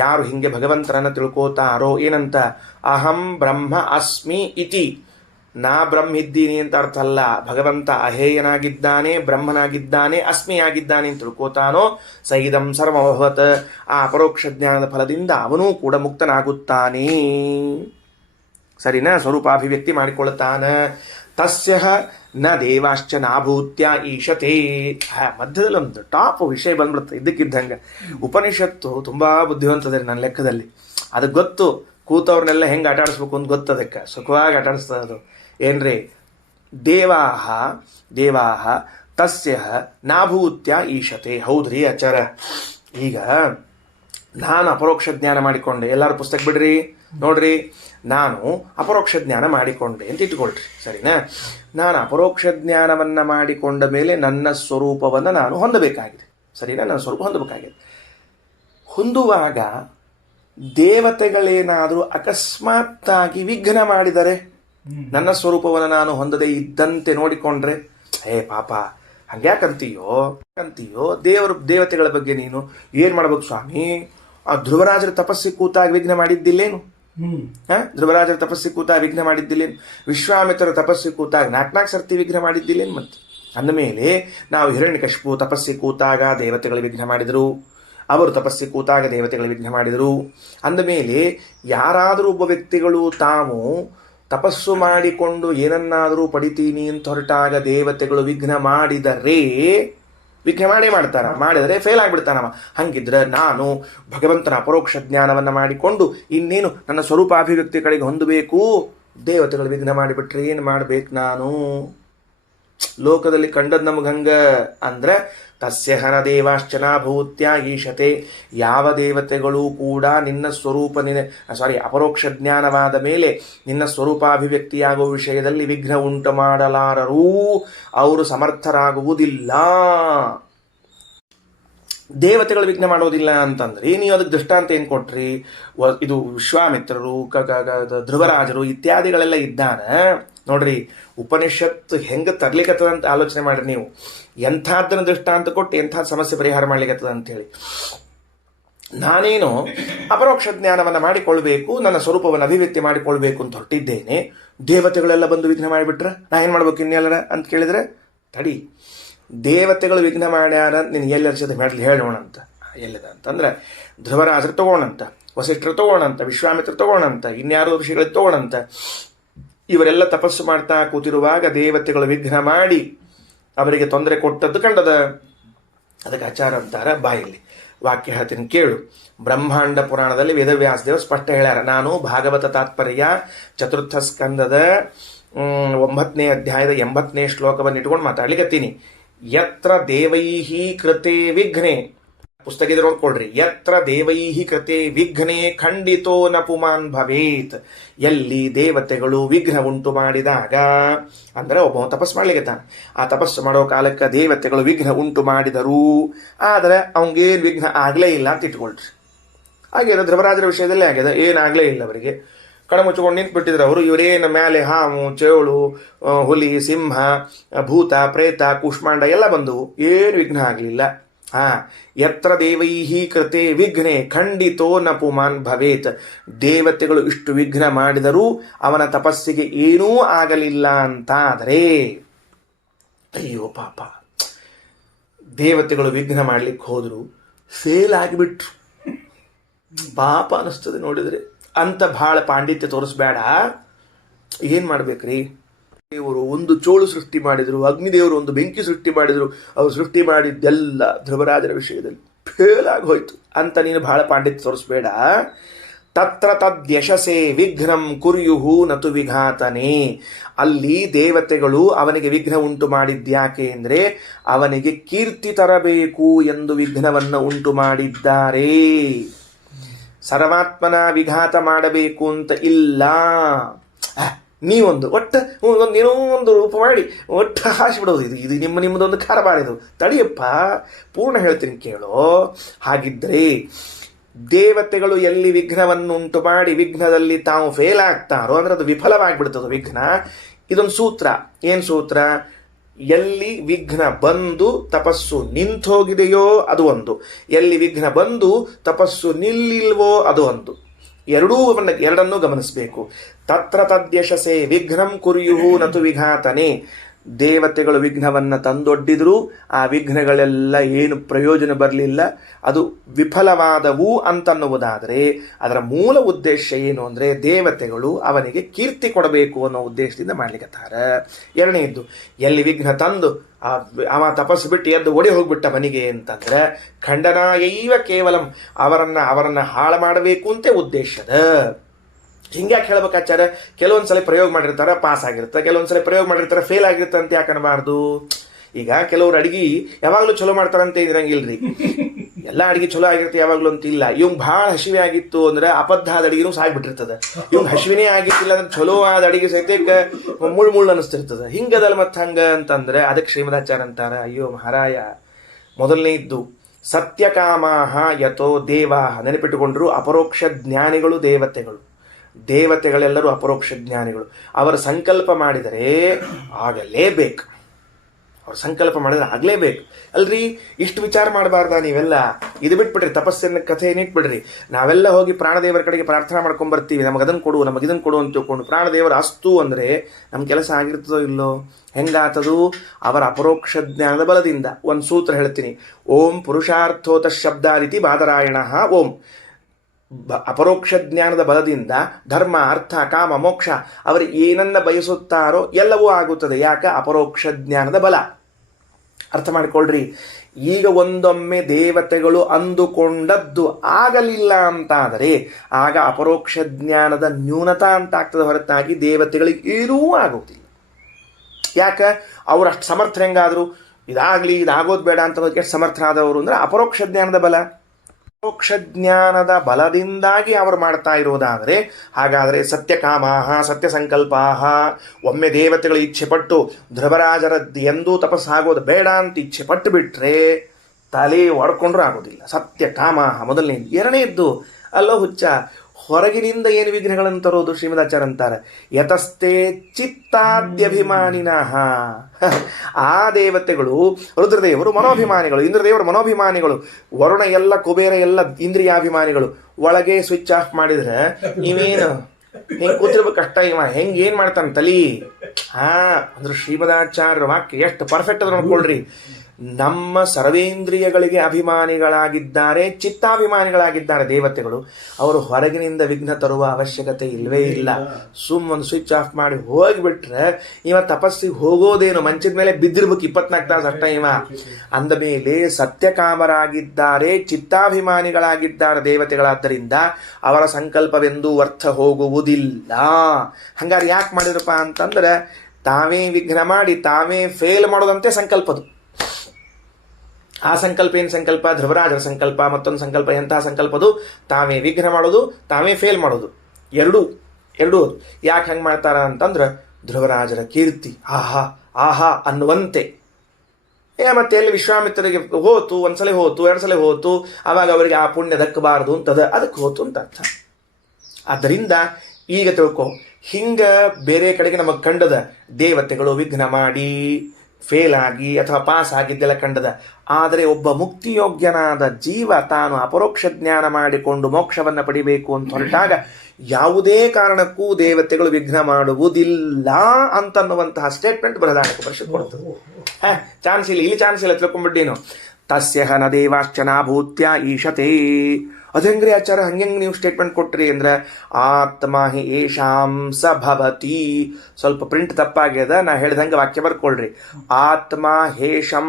ಯಾರು ಹಿಂಗೆ ಭಗವಂತರನ್ನ ತಿಳ್ಕೋತಾರೋ ಏನಂತ? ಅಹಂ ಬ್ರಹ್ಮ ಅಸ್ಮಿ ಇತಿ, ನಾ ಬ್ರಹ್ಮ ಇದ್ದೀನಿ ಅಂತ ಅರ್ಥ ಅಲ್ಲ. ಭಗವಂತ ಅಹೇಯನಾಗಿದ್ದಾನೆ, ಬ್ರಹ್ಮನಾಗಿದ್ದಾನೆ, ಅಸ್ಮಿಯಾಗಿದ್ದಾನೆ ಅಂತ ತಿಳ್ಕೋತಾನೋ ಸೈದಂ ಸರ್ವಭವತ್, ಆ ಅಪರೋಕ್ಷ ಜ್ಞಾನದ ಫಲದಿಂದ ಅವನೂ ಕೂಡ ಮುಕ್ತನಾಗುತ್ತಾನೆ. ಸರಿನಾ? ಸ್ವರೂಪಾಭಿವ್ಯಕ್ತಿ ಮಾಡಿಕೊಳ್ಳುತ್ತಾನ. ತಸ್ಯ ನ ದೇವಾಶ್ಚ ನಾಭೂತ್ಯ ಈಶತೆ. ಮಧ್ಯದಲ್ಲಿ ಒಂದು ಟಾಪ್ ವಿಷಯ ಬಂದ್ಬಿಡುತ್ತೆ ಇದ್ದಕ್ಕಿದ್ದಂಗೆ. ಉಪನಿಷತ್ತು ತುಂಬ ಬುದ್ಧಿವಂತದೆ ನನ್ನ ಲೆಕ್ಕದಲ್ಲಿ. ಅದಕ್ಕೆ ಗೊತ್ತು, ಕೂತವ್ರನ್ನೆಲ್ಲ ಹೆಂಗೆ ಆಟ ಆಡಿಸ್ಬೇಕು ಅಂತ ಗೊತ್ತು. ಅದಕ್ಕೆ ಸುಖವಾಗಿ ಆಟ ಆಡಿಸ್ತದೆ ಅದು. ಏನ್ರಿ? ದೇವಾಹ ತಸ್ಯ ನಾಭೂತ್ಯ ಈಶತೆ. ಹೌದ್ರಿ ಆಚಾರ. ಈಗ ನಾನು ಅಪರೋಕ್ಷ ಜ್ಞಾನ ಮಾಡಿಕೊಂಡೆ. ಎಲ್ಲರೂ ಪುಸ್ತಕ ಬಿಡ್ರಿ, ನೋಡ್ರಿ. ನಾನು ಅಪರೋಕ್ಷ ಜ್ಞಾನ ಮಾಡಿಕೊಂಡೆ ಅಂತ ಇಟ್ಕೊಳ್ರಿ, ಸರಿನಾ? ನಾನು ಅಪರೋಕ್ಷ ಜ್ಞಾನವನ್ನು ಮಾಡಿಕೊಂಡ ಮೇಲೆ ನನ್ನ ಸ್ವರೂಪವನ್ನು ನಾನು ಹೊಂದಬೇಕಾಗಿದೆ, ಸರಿನಾ? ನನ್ನ ಸ್ವರೂಪ ಹೊಂದಬೇಕಾಗಿದೆ. ಹೊಂದುವಾಗ ದೇವತೆಗಳೇನಾದರೂ ಅಕಸ್ಮಾತ್ತಾಗಿ ವಿಘ್ನ ಮಾಡಿದರೆ, ನನ್ನ ಸ್ವರೂಪವನ್ನು ನಾನು ಹೊಂದದೇ ಇದ್ದಂತೆ ನೋಡಿಕೊಂಡ್ರೆ, ಪಾಪ ಹಂಗ್ಯಾಕಂತೀಯೋ ದೇವತೆಗಳ ಬಗ್ಗೆ ನೀನು ಏನ್ ಮಾಡ್ಬೇಕು ಸ್ವಾಮಿ? ಆ ಧ್ರುವರಾಜರ ತಪಸ್ಸಿ ಕೂತಾಗ ವಿಘ್ನ ಮಾಡಿದ್ದಿಲ್ಲೇನು? ಧ್ರುವರಾಜರ ತಪಸ್ಸಿ ಕೂತಾಗ ವಿಘ್ನ ಮಾಡಿದ್ದಿಲ್ಲೇನು? ವಿಶ್ವಾಮಿತ್ರರ ತಪಸ್ಸಿ ಕೂತಾಗ ನಾಲ್ಕು ಸರ್ತಿ ವಿಘ್ನ ಮಾಡಿದ್ದಿಲ್ಲೇನು? ಮತ್ತೆ ಅಂದಮೇಲೆ ನಾವು ಹಿರಣ್ಯಕಶಿಪು ತಪಸ್ಸಿ ಕೂತಾಗ ದೇವತೆಗಳು ವಿಘ್ನ ಮಾಡಿದರು, ಅವರು ತಪಸ್ಸಿ ಕೂತಾಗ ದೇವತೆಗಳು ವಿಘ್ನ ಮಾಡಿದರು. ಅಂದಮೇಲೆ ಯಾರಾದರೂ ಒಬ್ಬ ವ್ಯಕ್ತಿಗಳು ತಾವು ತಪಸ್ಸು ಮಾಡಿಕೊಂಡು ಏನನ್ನಾದರೂ ಪಡಿತೀನಿ ಅಂತ ಹೊರಟಾಗ ದೇವತೆಗಳು ವಿಘ್ನ ಮಾಡಿದರೆ ವಿಘ್ನ ಮಾಡಿದರೆ ಫೇಲ್ ಆಗಿಬಿಡ್ತಾನವ. ಹಂಗಿದ್ರೆ ನಾನು ಭಗವಂತನ ಅಪರೋಕ್ಷ ಜ್ಞಾನವನ್ನು ಮಾಡಿಕೊಂಡು ಇನ್ನೇನು ನನ್ನ ಸ್ವರೂಪಾಭಿವ್ಯಕ್ತಿ ಕಡೆಗೆ ಹೊಂದಬೇಕು. ದೇವತೆಗಳು ವಿಘ್ನ ಮಾಡಿಬಿಟ್ರೆ ಏನು ಮಾಡ್ಬೇಕು ನಾನು? ಲೋಕದಲ್ಲಿ ಕಂಡದ್ ನಮಗಂಗ ಅಂದ್ರೆ ತಸ್ಯ ಹನ ದೇವಾಶ್ಚನ ಭೂತ್ಯ ಈಶತೆ. ಯಾವ ದೇವತೆಗಳು ಕೂಡ ನಿನ್ನ ಸ್ವರೂಪ ಅಪರೋಕ್ಷ ಜ್ಞಾನವಾದ ಮೇಲೆ ನಿನ್ನ ಸ್ವರೂಪಾಭಿವ್ಯಕ್ತಿಯಾಗುವ ವಿಷಯದಲ್ಲಿ ವಿಘ್ನ ಉಂಟು ಮಾಡಲಾರರೂ, ಅವರು ಸಮರ್ಥರಾಗುವುದಿಲ್ಲ. ದೇವತೆಗಳು ವಿಘ್ನ ಮಾಡೋದಿಲ್ಲ ಅಂತಂದ್ರೆ ನೀವು ಅದಕ್ಕೆ ದೃಷ್ಟಾಂತ ಏನು ಕೊಟ್ರಿ? ಇದು ವಿಶ್ವಾಮಿತ್ರರು, ಧ್ರುವರಾಜರು ಇತ್ಯಾದಿಗಳೆಲ್ಲ ಇದ್ದಾನ ನೋಡ್ರಿ. ಉಪನಿಷತ್ತು ಹೆಂಗೆ ತರ್ಲಿಕ್ಕತ್ತದ ಅಂತ ಆಲೋಚನೆ ಮಾಡ್ರಿ ನೀವು. ಎಂಥದ್ದನ್ನು ದೃಷ್ಟಾಂತ ಕೊಟ್ಟು ಎಂಥ ಸಮಸ್ಯೆ ಪರಿಹಾರ ಮಾಡ್ಲಿಕ್ಕತ್ತದ ಅಂತೇಳಿ. ನಾನೇನು ಅಪರೋಕ್ಷ ಜ್ಞಾನವನ್ನು ಮಾಡಿಕೊಳ್ಬೇಕು, ನನ್ನ ಸ್ವರೂಪವನ್ನು ಅಭಿವ್ಯಕ್ತಿ ಮಾಡಿಕೊಳ್ಬೇಕು ಅಂತ ಹೊರಟಿದ್ದೇನೆ. ದೇವತೆಗಳೆಲ್ಲ ಬಂದು ವಿಘ್ನ ಮಾಡಿಬಿಟ್ರೆ ನಾ ಏನು ಮಾಡ್ಬೇಕು ಇನ್ನೆಲ್ಲರ ಅಂತ ಕೇಳಿದ್ರೆ, ತಡಿ, ದೇವತೆಗಳು ವಿಘ್ನ ಮಾಡ್ಯಾರ ನಿನ್ ಎಲ್ಲರಿಸಿದ ಮೆಡ್ಲಿ ಹೇಳೋಣ ಅಂತ. ಎಲ್ಲಿದ ಅಂತಂದ್ರೆ ಧ್ರುವರಾಜರು ತಗೋಣಂತ, ವಸಿಷ್ಠರು ತಗೋಣಂತ, ವಿಶ್ವಾಮಿತ್ರ ತಗೋಣಂತ, ಇನ್ಯಾರೋ ಋಷಿಗಳು ತಗೋಣಂತ. ಇವರೆಲ್ಲ ತಪಸ್ಸು ಮಾಡ್ತಾ ಕೂತಿರುವಾಗ ದೇವತೆಗಳು ವಿಘ್ನ ಮಾಡಿ ಅವರಿಗೆ ತೊಂದರೆ ಕೊಟ್ಟದ್ದು ಕಂಡದ. ಅದಕ್ಕೆ ಆಚಾರ ಅಂತಾರ, ಬಾಯಲ್ಲಿ ವಾಕ್ಯ ಹೇಳ್ತೀನಿ ಕೇಳು. ಬ್ರಹ್ಮಾಂಡ ಪುರಾಣದಲ್ಲಿ ವೇದವ್ಯಾಸದೇವ ಸ್ಪಷ್ಟ ಹೇಳ್ಯಾರ. ನಾನು ಭಾಗವತ ತಾತ್ಪರ್ಯ ಚತುರ್ಥ ಸ್ಕಂದದ 9ನೇ ಅಧ್ಯಾಯದ 80ನೇ ಶ್ಲೋಕವನ್ನು ಇಟ್ಕೊಂಡು ಮಾತಾಡ್ಲಿಕ್ಕತ್ತೀನಿ. ಯತ್ರ ದೇವೈಹಿ ಕೃತೆ ವಿಘ್ನೆ, ಪುಸ್ತಕ ಇದ್ರೆ ನೋಡ್ಕೊಳ್ರಿ. ಯತ್ರ ದೇವೈಹಿ ಕೃತೆ ವಿಘ್ನೆ ಖಂಡಿತೋ ನ ಪುಮಾನ್ ಭವೇತ್. ಎಲ್ಲಿ ದೇವತೆಗಳು ವಿಘ್ನ ಉಂಟು ಮಾಡಿದಾಗ, ಅಂದ್ರೆ ಒಬ್ಬ ತಪಸ್ಸು ಮಾಡ್ಲಿಕ್ಕೆ ತಾನೆ, ಆ ತಪಸ್ಸು ಮಾಡೋ ಕಾಲಕ್ಕೆ ದೇವತೆಗಳು ವಿಘ್ನ ಉಂಟು ಮಾಡಿದರು, ಆದರೆ ಅವಂಗೇನು ವಿಘ್ನ ಆಗ್ಲೇ ಇಲ್ಲ ಅಂತ ಇಟ್ಕೊಳ್ರಿ. ಹಾಗೆ ಧ್ರುವರಾಜರ ವಿಷಯದಲ್ಲೇ ಆಗ್ಯದ, ಏನಾಗ್ಲೇ ಇಲ್ಲ ಅವರಿಗೆ. ಕಣಮುಚ್ಚಿಕೊಂಡು ನಿಂತ್ಬಿಟ್ಟಿದ್ರು ಅವರು. ಇವರೇನು ಮೇಲೆ ಹಾವು, ಚೇಳು, ಹುಲಿ, ಸಿಂಹ, ಭೂತ, ಪ್ರೇತ, ಕೂಷ್ಮಾಂಡ ಎಲ್ಲ ಬಂದವು, ಏನು ವಿಘ್ನ ಆಗಲಿಲ್ಲ. ಯತ್ರ ದೇವೈಹಿ ಕೃತೆ ವಿಘ್ನೆ ಖಂಡಿತೋ ನ ಪುಮಾನ್ ಭವೇತ್. ದೇವತೆಗಳು ಇಷ್ಟು ವಿಘ್ನ ಮಾಡಿದರೂ ಅವನ ತಪಸ್ಸಿಗೆ ಏನೂ ಆಗಲಿಲ್ಲ ಅಂತಾದರೆ, ಅಯ್ಯೋ ಪಾಪ, ದೇವತೆಗಳು ವಿಘ್ನ ಮಾಡ್ಲಿಕ್ಕೆ ಹೋದ್ರು, ಫೇಲ್ ಆಗಿಬಿಟ್ರು, ಪಾಪ ಅನಿಸ್ತದೆ ನೋಡಿದ್ರೆ. ಅಂತ ಬಹಳ ಪಾಂಡಿತ್ಯ ತೋರಿಸ್ಬೇಡ. ಏನ್ ಮಾಡ್ಬೇಕ್ರಿ? ದೇವರು ಒಂದು ಚೋಳು ಸೃಷ್ಟಿ ಮಾಡಿದ್ರು, ಅಗ್ನಿದೇವರು ಒಂದು ಬೆಂಕಿ ಸೃಷ್ಟಿ ಮಾಡಿದ್ರು, ಅವ್ರು ಸೃಷ್ಟಿ ಮಾಡಿದ್ದೆಲ್ಲ ಧ್ರುವರಾಜರ ವಿಷಯದಲ್ಲಿ ಫೇಲ್ ಆಗಿ ಹೋಯ್ತು ಅಂತ ನೀನು ಬಹಳ ಪಾಂಡಿತ್ಯ ತೋರಿಸ್ಬೇಡ. ತತ್ರ ತದ್ಯಶಸೆ ವಿಘ್ನಂ ಕುರ್ಯುಹು ನತು ವಿಘಾತನೆ. ಅಲ್ಲಿ ದೇವತೆಗಳು ಅವನಿಗೆ ವಿಘ್ನ ಉಂಟು ಮಾಡಿದ್ಯಾಕೆ ಅಂದ್ರೆ ಅವನಿಗೆ ಕೀರ್ತಿ ತರಬೇಕು ಎಂದು ವಿಘ್ನವನ್ನು ಉಂಟು ಮಾಡಿದ್ದಾರೆ. ಸರ್ವಾತ್ಮನ ವಿಘಾತ ಮಾಡಬೇಕು ಅಂತ ಇಲ್ಲ. ನೀವೊಂದು ಏನೋ ಒಂದು ರೂಪ ಮಾಡಿ ಹಾಸಿಬಿಡೋದು, ಇದು ನಿಮ್ಮದೊಂದು ಕಾರಬಾರಿದು. ತಡಿಯಪ್ಪ, ಪೂರ್ಣ ಹೇಳ್ತೀನಿ ಕೇಳೋ. ಹಾಗಿದ್ರೆ ದೇವತೆಗಳು ಎಲ್ಲಿ ವಿಘ್ನವನ್ನು ಉಂಟು ಮಾಡಿ ವಿಘ್ನದಲ್ಲಿ ತಾವು ಫೇಲ್ ಆಗ್ತಾರೋ ಅಂದ್ರೆ ಅದು ವಿಫಲವಾಗಿಬಿಡ್ತದೆ ವಿಘ್ನ. ಇದೊಂದು ಸೂತ್ರ. ಏನ್ ಸೂತ್ರ? ಎಲ್ಲಿ ವಿಘ್ನ ಬಂದು ತಪಸ್ಸು ನಿಂತೋಗಿದೆಯೋ ಅದು ಒಂದು, ಎಲ್ಲಿ ವಿಘ್ನ ಬಂದು ತಪಸ್ಸು ನಿಲ್ಲಿಲ್ವೋ ಅದು ಒಂದು. ಎರಡನ್ನೂ ಗಮನಿಸಬೇಕು. ತತ್ರ ತದ್ಯಶಸೆ ವಿಘ್ನಂ ಕುರ್ಯುಹು ನತು ವಿಘಾತನೆ. ದೇವತೆಗಳು ವಿಘ್ನವನ್ನು ತಂದೊಡ್ಡಿದ್ರು, ಆ ವಿಘ್ನಗಳೆಲ್ಲ ಏನು ಪ್ರಯೋಜನ ಬರಲಿಲ್ಲ, ಅದು ವಿಫಲವಾದವು ಅಂತನ್ನುವುದಾದರೆ ಅದರ ಮೂಲ ಉದ್ದೇಶ ಏನು ಅಂದರೆ ದೇವತೆಗಳು ಅವನಿಗೆ ಕೀರ್ತಿ ಕೊಡಬೇಕು ಅನ್ನೋ ಉದ್ದೇಶದಿಂದ ಮಾಡ್ಲಿಕ್ಕತ್ತಾರ. ಎರಡನೇದ್ದು, ಎಲ್ಲಿ ವಿಘ್ನ ತಂದು ಅವ ತಪಸ್ಸು ಬಿಟ್ಟು ಎದ್ದು ಓಡಿ ಹೋಗ್ಬಿಟ್ಟ ಮನೆಗೆ ಅಂತಂದ್ರೆ ಖಂಡನಾಯೈವ ಕೇವಲಂ, ಅವರನ್ನ ಹಾಳು ಮಾಡಬೇಕು ಅಂತ ಉದ್ದೇಶದ. ಹಿಂಗ್ಯಾಕೆ ಹೇಳ್ಬೇಕಾಚಾರ? ಕೆಲವೊಂದ್ಸಲ ಪ್ರಯೋಗ ಮಾಡಿರ್ತಾರ ಪಾಸ್ ಆಗಿರ್ತಾರೆ, ಕೆಲವೊಂದ್ಸಲ ಪ್ರಯೋಗ ಮಾಡಿರ್ತಾರ ಫೇಲ್ ಆಗಿರ್ತಾರೆ ಅಂತ ಯಾಕೆ ಅನ್ಬಾರ್ದು? ಈಗ ಕೆಲವ್ರು ಅಡಿಗೆ ಯಾವಾಗ್ಲೂ ಚಲೋ ಮಾಡ್ತಾರಂತ ಇದ್ರಂಗಿಲ್ರಿ. ಎಲ್ಲ ಅಡಿಗೆ ಚಲೋ ಆಗಿರುತ್ತೆ ಯಾವಾಗ್ಲೂ ಅಂತ ಇಲ್ಲ. ಇವಂಗ್ ಭಾಳ ಹಸಿವೆ ಆಗಿತ್ತು ಅಂದ್ರೆ ಅಬದ್ಧ ಆದ ಅಡಿಗೆನೂ ಸಾಯ್ಬಿಟ್ಟಿರ್ತದ. ಇವಂಗ್ ಹಸಿವಿನೇ ಆಗಿತ್ತಿಲ್ಲ ಅಂದ್ರೆ ಚಲೋ ಆದ ಅಡಿಗೆ ಸಹಿತ ಮುಳ್ಳು ಅನಿಸ್ತಿರ್ತದ. ಹಿಂಗದಲ್ಲ ಮತ್ತೆ ಹಂಗ ಅಂತಂದ್ರೆ ಅದಕ್ಕೆ ಶ್ರೀಮದಾಚಾರ್ಯ ಅಂತಾರ, ಅಯ್ಯೋ ಮಹಾರಾಯ, ಮೊದಲನೇ ಇದ್ದು ಸತ್ಯಕಾಮಾಹ ಯಥೋ ದೇವಾಹ. ನೆನಪಿಟ್ಟುಕೊಂಡ್ರು, ಅಪರೋಕ್ಷ ಜ್ಞಾನಿಗಳು ದೇವತೆಗಳೆಲ್ಲರೂ ಅಪರೋಕ್ಷ ಜ್ಞಾನಿಗಳು. ಅವರ ಸಂಕಲ್ಪ ಮಾಡಿದರೆ ಆಗಲೇಬೇಕು. ಅವ್ರು ಸಂಕಲ್ಪ ಮಾಡಿದ್ರೆ ಆಗಲೇಬೇಕು ಅಲ್ರಿ. ಇಷ್ಟು ವಿಚಾರ ಮಾಡಬಾರ್ದ ನೀವೆಲ್ಲ? ಇದು ಬಿಟ್ಬಿಡ್ರಿ, ತಪಸ್ಸಿನ ಕಥೆ ಏನಿಟ್ಬಿಡ್ರಿ. ನಾವೆಲ್ಲ ಹೋಗಿ ಪ್ರಾಣದೇವರ ಕಡೆಗೆ ಪ್ರಾರ್ಥನಾ ಮಾಡ್ಕೊಂಡ್ಬರ್ತೀವಿ, ನಮಗದನ್ನು ಕೊಡು ನಮಗಿದನ್ನು ಕೊಡು ಅಂತ ತಿಳ್ಕೊಂಡು ಪ್ರಾಣದೇವರ ಅಸ್ತು ಅಂದರೆ ನಮ್ಮ ಕೆಲಸ ಆಗಿರ್ತದೋ ಇಲ್ಲೋ? ಹೆಂಗಾತದು? ಅವರ ಅಪರೋಕ್ಷ ಜ್ಞಾನದ ಬಲದಿಂದ. ಒಂದು ಸೂತ್ರ ಹೇಳ್ತೀನಿ, ಓಂ ಪುರುಷಾರ್ಥೋತ ಶಬ್ದಾದಿತಿ ಬಾದರಾಯಣ ಓಂ. ಅಪರೋಕ್ಷ ಜ್ಞಾನದ ಬಲದಿಂದ ಧರ್ಮ ಅರ್ಥ ಕಾಮ ಮೋಕ್ಷ ಅವರು ಏನನ್ನ ಬಯಸುತ್ತಾರೋ ಎಲ್ಲವೂ ಆಗುತ್ತದೆ. ಯಾಕೆ? ಅಪರೋಕ್ಷ ಜ್ಞಾನದ ಬಲ. ಅರ್ಥ ಮಾಡಿಕೊಳ್ಳ್ರಿ. ಈಗ ಒಂದೊಮ್ಮೆ ದೇವತೆಗಳು ಅಂದುಕೊಂಡದ್ದು ಆಗಲಿಲ್ಲ ಅಂತಾದರೆ ಆಗ ಅಪರೋಕ್ಷ ಜ್ಞಾನದ ನ್ಯೂನತಾ ಅಂತ ಆಗ್ತದೆ ಹೊರತಾಗಿ ದೇವತೆಗಳಿಗೆ ಏನೂ ಆಗುವುದಿಲ್ಲ. ಯಾಕೆ? ಅವ್ರು ಅಷ್ಟು ಸಮರ್ಥ ಹೆಂಗಾದ್ರು ಇದಾಗಲಿ ಇದಾಗೋದು ಬೇಡ ಅಂತ ಎಷ್ಟು ಸಮರ್ಥರಾದವರು ಅಂದರೆ ಅಪರೋಕ್ಷ ಜ್ಞಾನದ ಬಲ. ಅಪರೋಕ್ಷ ಜ್ಞಾನದ ಬಲದಿಂದಾಗಿ ಅವರು ಮಾಡ್ತಾ ಇರುವುದಾದರೆ ಹಾಗಾದರೆ ಸತ್ಯಕಾಮಾಹ ಸತ್ಯ ಸಂಕಲ್ಪಾಹ, ಒಮ್ಮೆ ದೇವತೆಗಳು ಇಚ್ಛೆ ಪಟ್ಟು ಧ್ರುವರಾಜರದ್ದು ಎಂದೂ ತಪಸ್ಸಾಗೋದು ಬೇಡ ಅಂತ ಇಚ್ಛೆ ಪಟ್ಟು ಬಿಟ್ರೆ ತಲೆ ಒಡ್ಕೊಂಡ್ರೂ ಆಗೋದಿಲ್ಲ. ಸತ್ಯಕಾಮಾಹ ಮೊದಲನೇದು. ಎರಡನೇದ್ದು ಅಲ್ಲೋ ಹುಚ್ಚ, ಹೊರಗಿನಿಂದ ಏನು ವಿಘ್ನಗಳನ್ನು ತರೋದು? ಶ್ರೀಮದಾಚಾರ್ಯ ಅಂತಾರೆ, ಯತಸ್ಥೆ ಚಿತ್ತಾದ್ಯಭಿಮಾನಿನಃ. ಆ ದೇವತೆಗಳು, ರುದ್ರದೇವರು ಮನೋಭಿಮಾನಿಗಳು, ಇಂದ್ರದೇವರು ಮನೋಭಿಮಾನಿಗಳು, ವರುಣ ಎಲ್ಲ ಕುಬೇರ ಎಲ್ಲ ಇಂದ್ರಿಯಾಭಿಮಾನಿಗಳು. ಒಳಗೆ ಸ್ವಿಚ್ ಆಫ್ ಮಾಡಿದ್ರೆ ನೀವೇನು ಹೆಂಗೆ ಕೂತಿರ್ಬೇಕು ಕಷ್ಟ. ಇವ ಹೆಂಗೆ ಏನು ಮಾಡ್ತಾನೆ ತಲಿ. ಅಂದ್ರೆ ಶ್ರೀಮದಾಚಾರ್ಯರ ವಾಕ್ಯ ಎಷ್ಟು ಪರ್ಫೆಕ್ಟ್ ಅದು ನೋಡ್ಕೊಳ್ರಿ. ನಮ್ಮ ಸರ್ವೇಂದ್ರಿಯಗಳಿಗೆ ಅಭಿಮಾನಿಗಳಾಗಿದ್ದಾರೆ, ಚಿತ್ತಾಭಿಮಾನಿಗಳಾಗಿದ್ದಾರೆ ದೇವತೆಗಳು. ಅವರು ಹೊರಗಿನಿಂದ ವಿಘ್ನ ತರುವ ಅವಶ್ಯಕತೆ ಇಲ್ಲವೇ ಇಲ್ಲ. ಒಂದು ಸ್ವಿಚ್ ಆಫ್ ಮಾಡಿ ಹೋಗಿಬಿಟ್ರೆ ಇವ ತಪಸ್ಸಿಗೆ ಹೋಗೋದೇನು? ಮಂಚದ ಮೇಲೆ ಬಿದ್ದಿರ್ಬೇಕು 24 ತಾಸು ಅಷ್ಟ ಇವ. ಅಂದ ಮೇಲೆ ಸತ್ಯಕಾಮರಾಗಿದ್ದಾರೆ, ಚಿತ್ತಾಭಿಮಾನಿಗಳಾಗಿದ್ದಾರೆ ದೇವತೆಗಳಾದ್ದರಿಂದ ಅವರ ಸಂಕಲ್ಪವೆಂದೂ ವ್ಯರ್ಥ ಹೋಗುವುದಿಲ್ಲ. ಹಂಗಾರೆ ಯಾಕೆ ಮಾಡಿರಪ್ಪ ಅಂತಂದ್ರೆ ತಾವೇ ವಿಘ್ನ ಮಾಡಿ ತಾವೇ ಫೇಲ್ ಮಾಡೋದಂತೆ ಸಂಕಲ್ಪದು. ಆ ಸಂಕಲ್ಪ ಏನು ಸಂಕಲ್ಪ? ಧ್ರುವರಾಜರ ಸಂಕಲ್ಪ. ಮತ್ತೊಂದು ಸಂಕಲ್ಪ ಎಂತಹ ಸಂಕಲ್ಪದು? ತಾವೇ ವಿಘ್ನ ಮಾಡೋದು, ತಾವೇ ಫೇಲ್ ಮಾಡೋದು. ಎರಡೂ ಯಾಕೆ ಹಂಗೆ ಮಾಡ್ತಾರ ಅಂತಂದ್ರೆ ಧ್ರುವರಾಜರ ಕೀರ್ತಿ ಆಹಾ ಆಹಾ ಅನ್ನುವಂತೆ. ಮತ್ತೆ ಎಲ್ಲಿ ವಿಶ್ವಾಮಿತ್ರರಿಗೆ ಹೋತು, ಒಂದ್ಸಲ ಹೋತು, 2 ಸಲ ಹೋತು, ಆವಾಗ ಅವರಿಗೆ ಆ ಪುಣ್ಯ ದಕ್ಕಬಾರದು ಅಂತದ, ಅದಕ್ಕೆ ಹೋತು ಅಂತ ಅರ್ಥ. ಆದ್ದರಿಂದ ಈಗ ತಿಳ್ಕೊ, ಹಿಂಗ ಬೇರೆ ಕಡೆಗೆ ನಮಗೆ ಕಂಡದ ದೇವತೆಗಳು ವಿಘ್ನ ಮಾಡಿ ಫೇಲ್ ಆಗಿ ಅಥವಾ ಪಾಸ್ ಆಗಿದ್ದೆಲ್ಲ ಕಂಡದ. ಆದರೆ ಒಬ್ಬ ಮುಕ್ತಿಯೋಗ್ಯನಾದ ಜೀವ ತಾನು ಅಪರೋಕ್ಷ ಜ್ಞಾನ ಮಾಡಿಕೊಂಡು ಮೋಕ್ಷವನ್ನು ಪಡಿಬೇಕು ಅಂತ ಹೊರಟಾಗ ಯಾವುದೇ ಕಾರಣಕ್ಕೂ ದೇವತೆಗಳು ವಿಘ್ನ ಮಾಡುವುದಿಲ್ಲ ಅಂತನ್ನುವಂತಹ ಸ್ಟೇಟ್ಮೆಂಟ್ ಬೃಹದಾರಣ್ಯಕ ಪರಿಷತ್ ಕೊಡ್ತದೆ. ಚಾನ್ಸ್ ಇಲ್ಲ, ಇಲ್ಲಿ ಚಾನ್ಸ್ ಇಲ್ಲ, ತಿಳ್ಕೊಂಡ್ಬಿಟ್ಟೇನು. ತಸ್ಯ ನ ದೇವಾಶ್ಚನ ಭೂತ್ಯ ಈಶತೆ. ಅದಂಗ್ರಿ ಆಚಾರ ಹಂಗೆ ನೀವು ಸ್ಟೇಟ್ಮೆಂಟ್ ಕೊಟ್ರಿ ಅಂದ್ರೆ ಆತ್ಮ ಹಿ ಏಷಾಂ ಸ ಭವತಿ. ಸ್ವಲ್ಪ ಪ್ರಿಂಟ್ ತಪ್ಪಾಗ್ಯದ, ನಾ ಹೇಳ್ದಂಗೆ ವಾಕ್ಯ ಬರ್ಕೊಳ್ರಿ. ಆತ್ಮ ಹೇಷಂ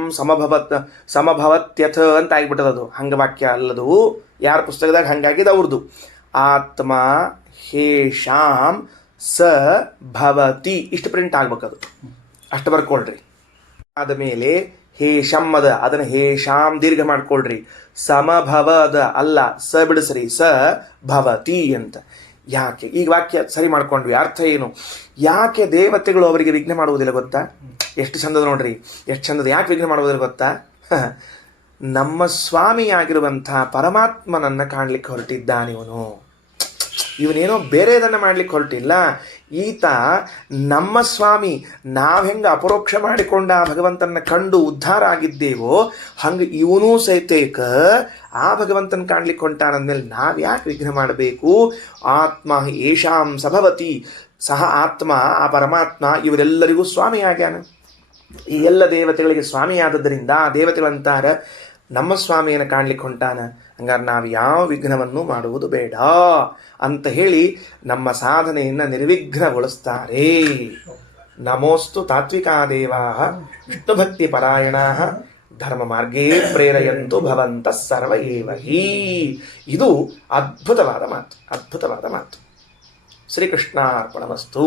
ಸಮಭವತ್ಯಥ ಅಂತ ಆಗ್ಬಿಟ್ಟದದು. ಹಂಗೆ ವಾಕ್ಯ ಅಲ್ಲದು, ಯಾರ ಪುಸ್ತಕದಾಗ ಹಂಗಾಗಿದೆ ಅವ್ರದ್ದು. ಆತ್ಮ ಹೇಷಾಂ ಸ ಭವತಿ ಇಷ್ಟು ಪ್ರಿಂಟ್ ಆಗ್ಬೇಕದು, ಅಷ್ಟು ಬರ್ಕೊಳ್ರಿ. ಆದಮೇಲೆ ಹೇಷಂ ಅದ, ಅದನ್ನು ಹೇಷಾಂ ದೀರ್ಘ ಮಾಡ್ಕೊಳ್ರಿ. ಸಮಭವದ ಅಲ್ಲ, ಸ ಬಿಡಿಸ್ರಿ, ಸ ಭವತಿ ಅಂತ. ಯಾಕೆ ಈಗ ವಾಕ್ಯ ಸರಿ ಮಾಡ್ಕೊಂಡ್ವಿ? ಅರ್ಥ ಏನು? ಯಾಕೆ ದೇವತೆಗಳು ಅವರಿಗೆ ವಿಘ್ನ ಮಾಡುವುದಿಲ್ಲ ಗೊತ್ತಾ? ಎಷ್ಟು ಚಂದದ ನೋಡ್ರಿ, ಎಷ್ಟು ಚಂದದ. ಯಾಕೆ ವಿಘ್ನ ಮಾಡುವುದಿಲ್ಲ ಗೊತ್ತಾ? ನಮ್ಮ ಸ್ವಾಮಿಯಾಗಿರುವಂತಹ ಪರಮಾತ್ಮನನ್ನ ಕಾಣ್ಲಿಕ್ಕೆ ಹೊರಟಿದ್ದಾನೆ ಇವನೇನೋ ಬೇರೆದನ್ನು ಮಾಡ್ಲಿಕ್ಕೆ ಹೊರಟಿಲ್ಲ. ಈತ ನಮ್ಮ ಸ್ವಾಮಿ. ನಾವು ಹೆಂಗೆ ಅಪರೋಕ್ಷ ಮಾಡಿಕೊಂಡ ಆ ಭಗವಂತನ ಕಂಡು ಉದ್ಧಾರ ಆಗಿದ್ದೇವೋ ಹಂಗೆ ಇವನೂ ಸಹಿತೇಕ ಆ ಭಗವಂತನ ಕಾಣ್ಲಿಕ್ಕೆ ಹೊಂಟಾನಂದ್ಮೇಲೆ ನಾವು ಯಾಕೆ ವಿಘ್ನ ಮಾಡಬೇಕು? ಆತ್ಮ ಏಷಾಂ ಸಭವತಿ. ಸಹ ಆತ್ಮ, ಆ ಪರಮಾತ್ಮ ಇವರೆಲ್ಲರಿಗೂ ಸ್ವಾಮಿ ಆಗ್ಯಾನ. ಈ ಎಲ್ಲ ದೇವತೆಗಳಿಗೆ ಸ್ವಾಮಿಯಾದದ್ದರಿಂದ ಆ ದೇವತೆಗಳಂತಾರ ನಮ್ಮ ಸ್ವಾಮಿಯನ್ನು ಕಾಣ್ಲಿಕ್ಕೆ ಹೊಂಟಾನ, ಹಂಗಾರೆ ನಾವು ಯಾವ ವಿಘ್ನವನ್ನು ಮಾಡುವುದು ಬೇಡ ಅಂತ ಹೇಳಿ ನಮ್ಮ ಸಾಧನೆಯನ್ನು ನಿರ್ವಿಘ್ನಗೊಳಿಸ್ತಾರೆ. ನಮೋಸ್ತು ತಾತ್ವಿಕಾ ದೇವಾ ವಿಷ್ಣುಭಕ್ತಿ ಪರಾಯಣಾ ಧರ್ಮ ಮಾರ್ಗೇ ಪ್ರೇರಯಂತು ಭವಂತಃ ಸರ್ವ ಏವ ಹಿ. ಇದು ಅದ್ಭುತವಾದ ಮಾತು, ಅದ್ಭುತವಾದ ಮಾತು. ಶ್ರೀಕೃಷ್ಣಾರ್ಪಣಮಸ್ತು.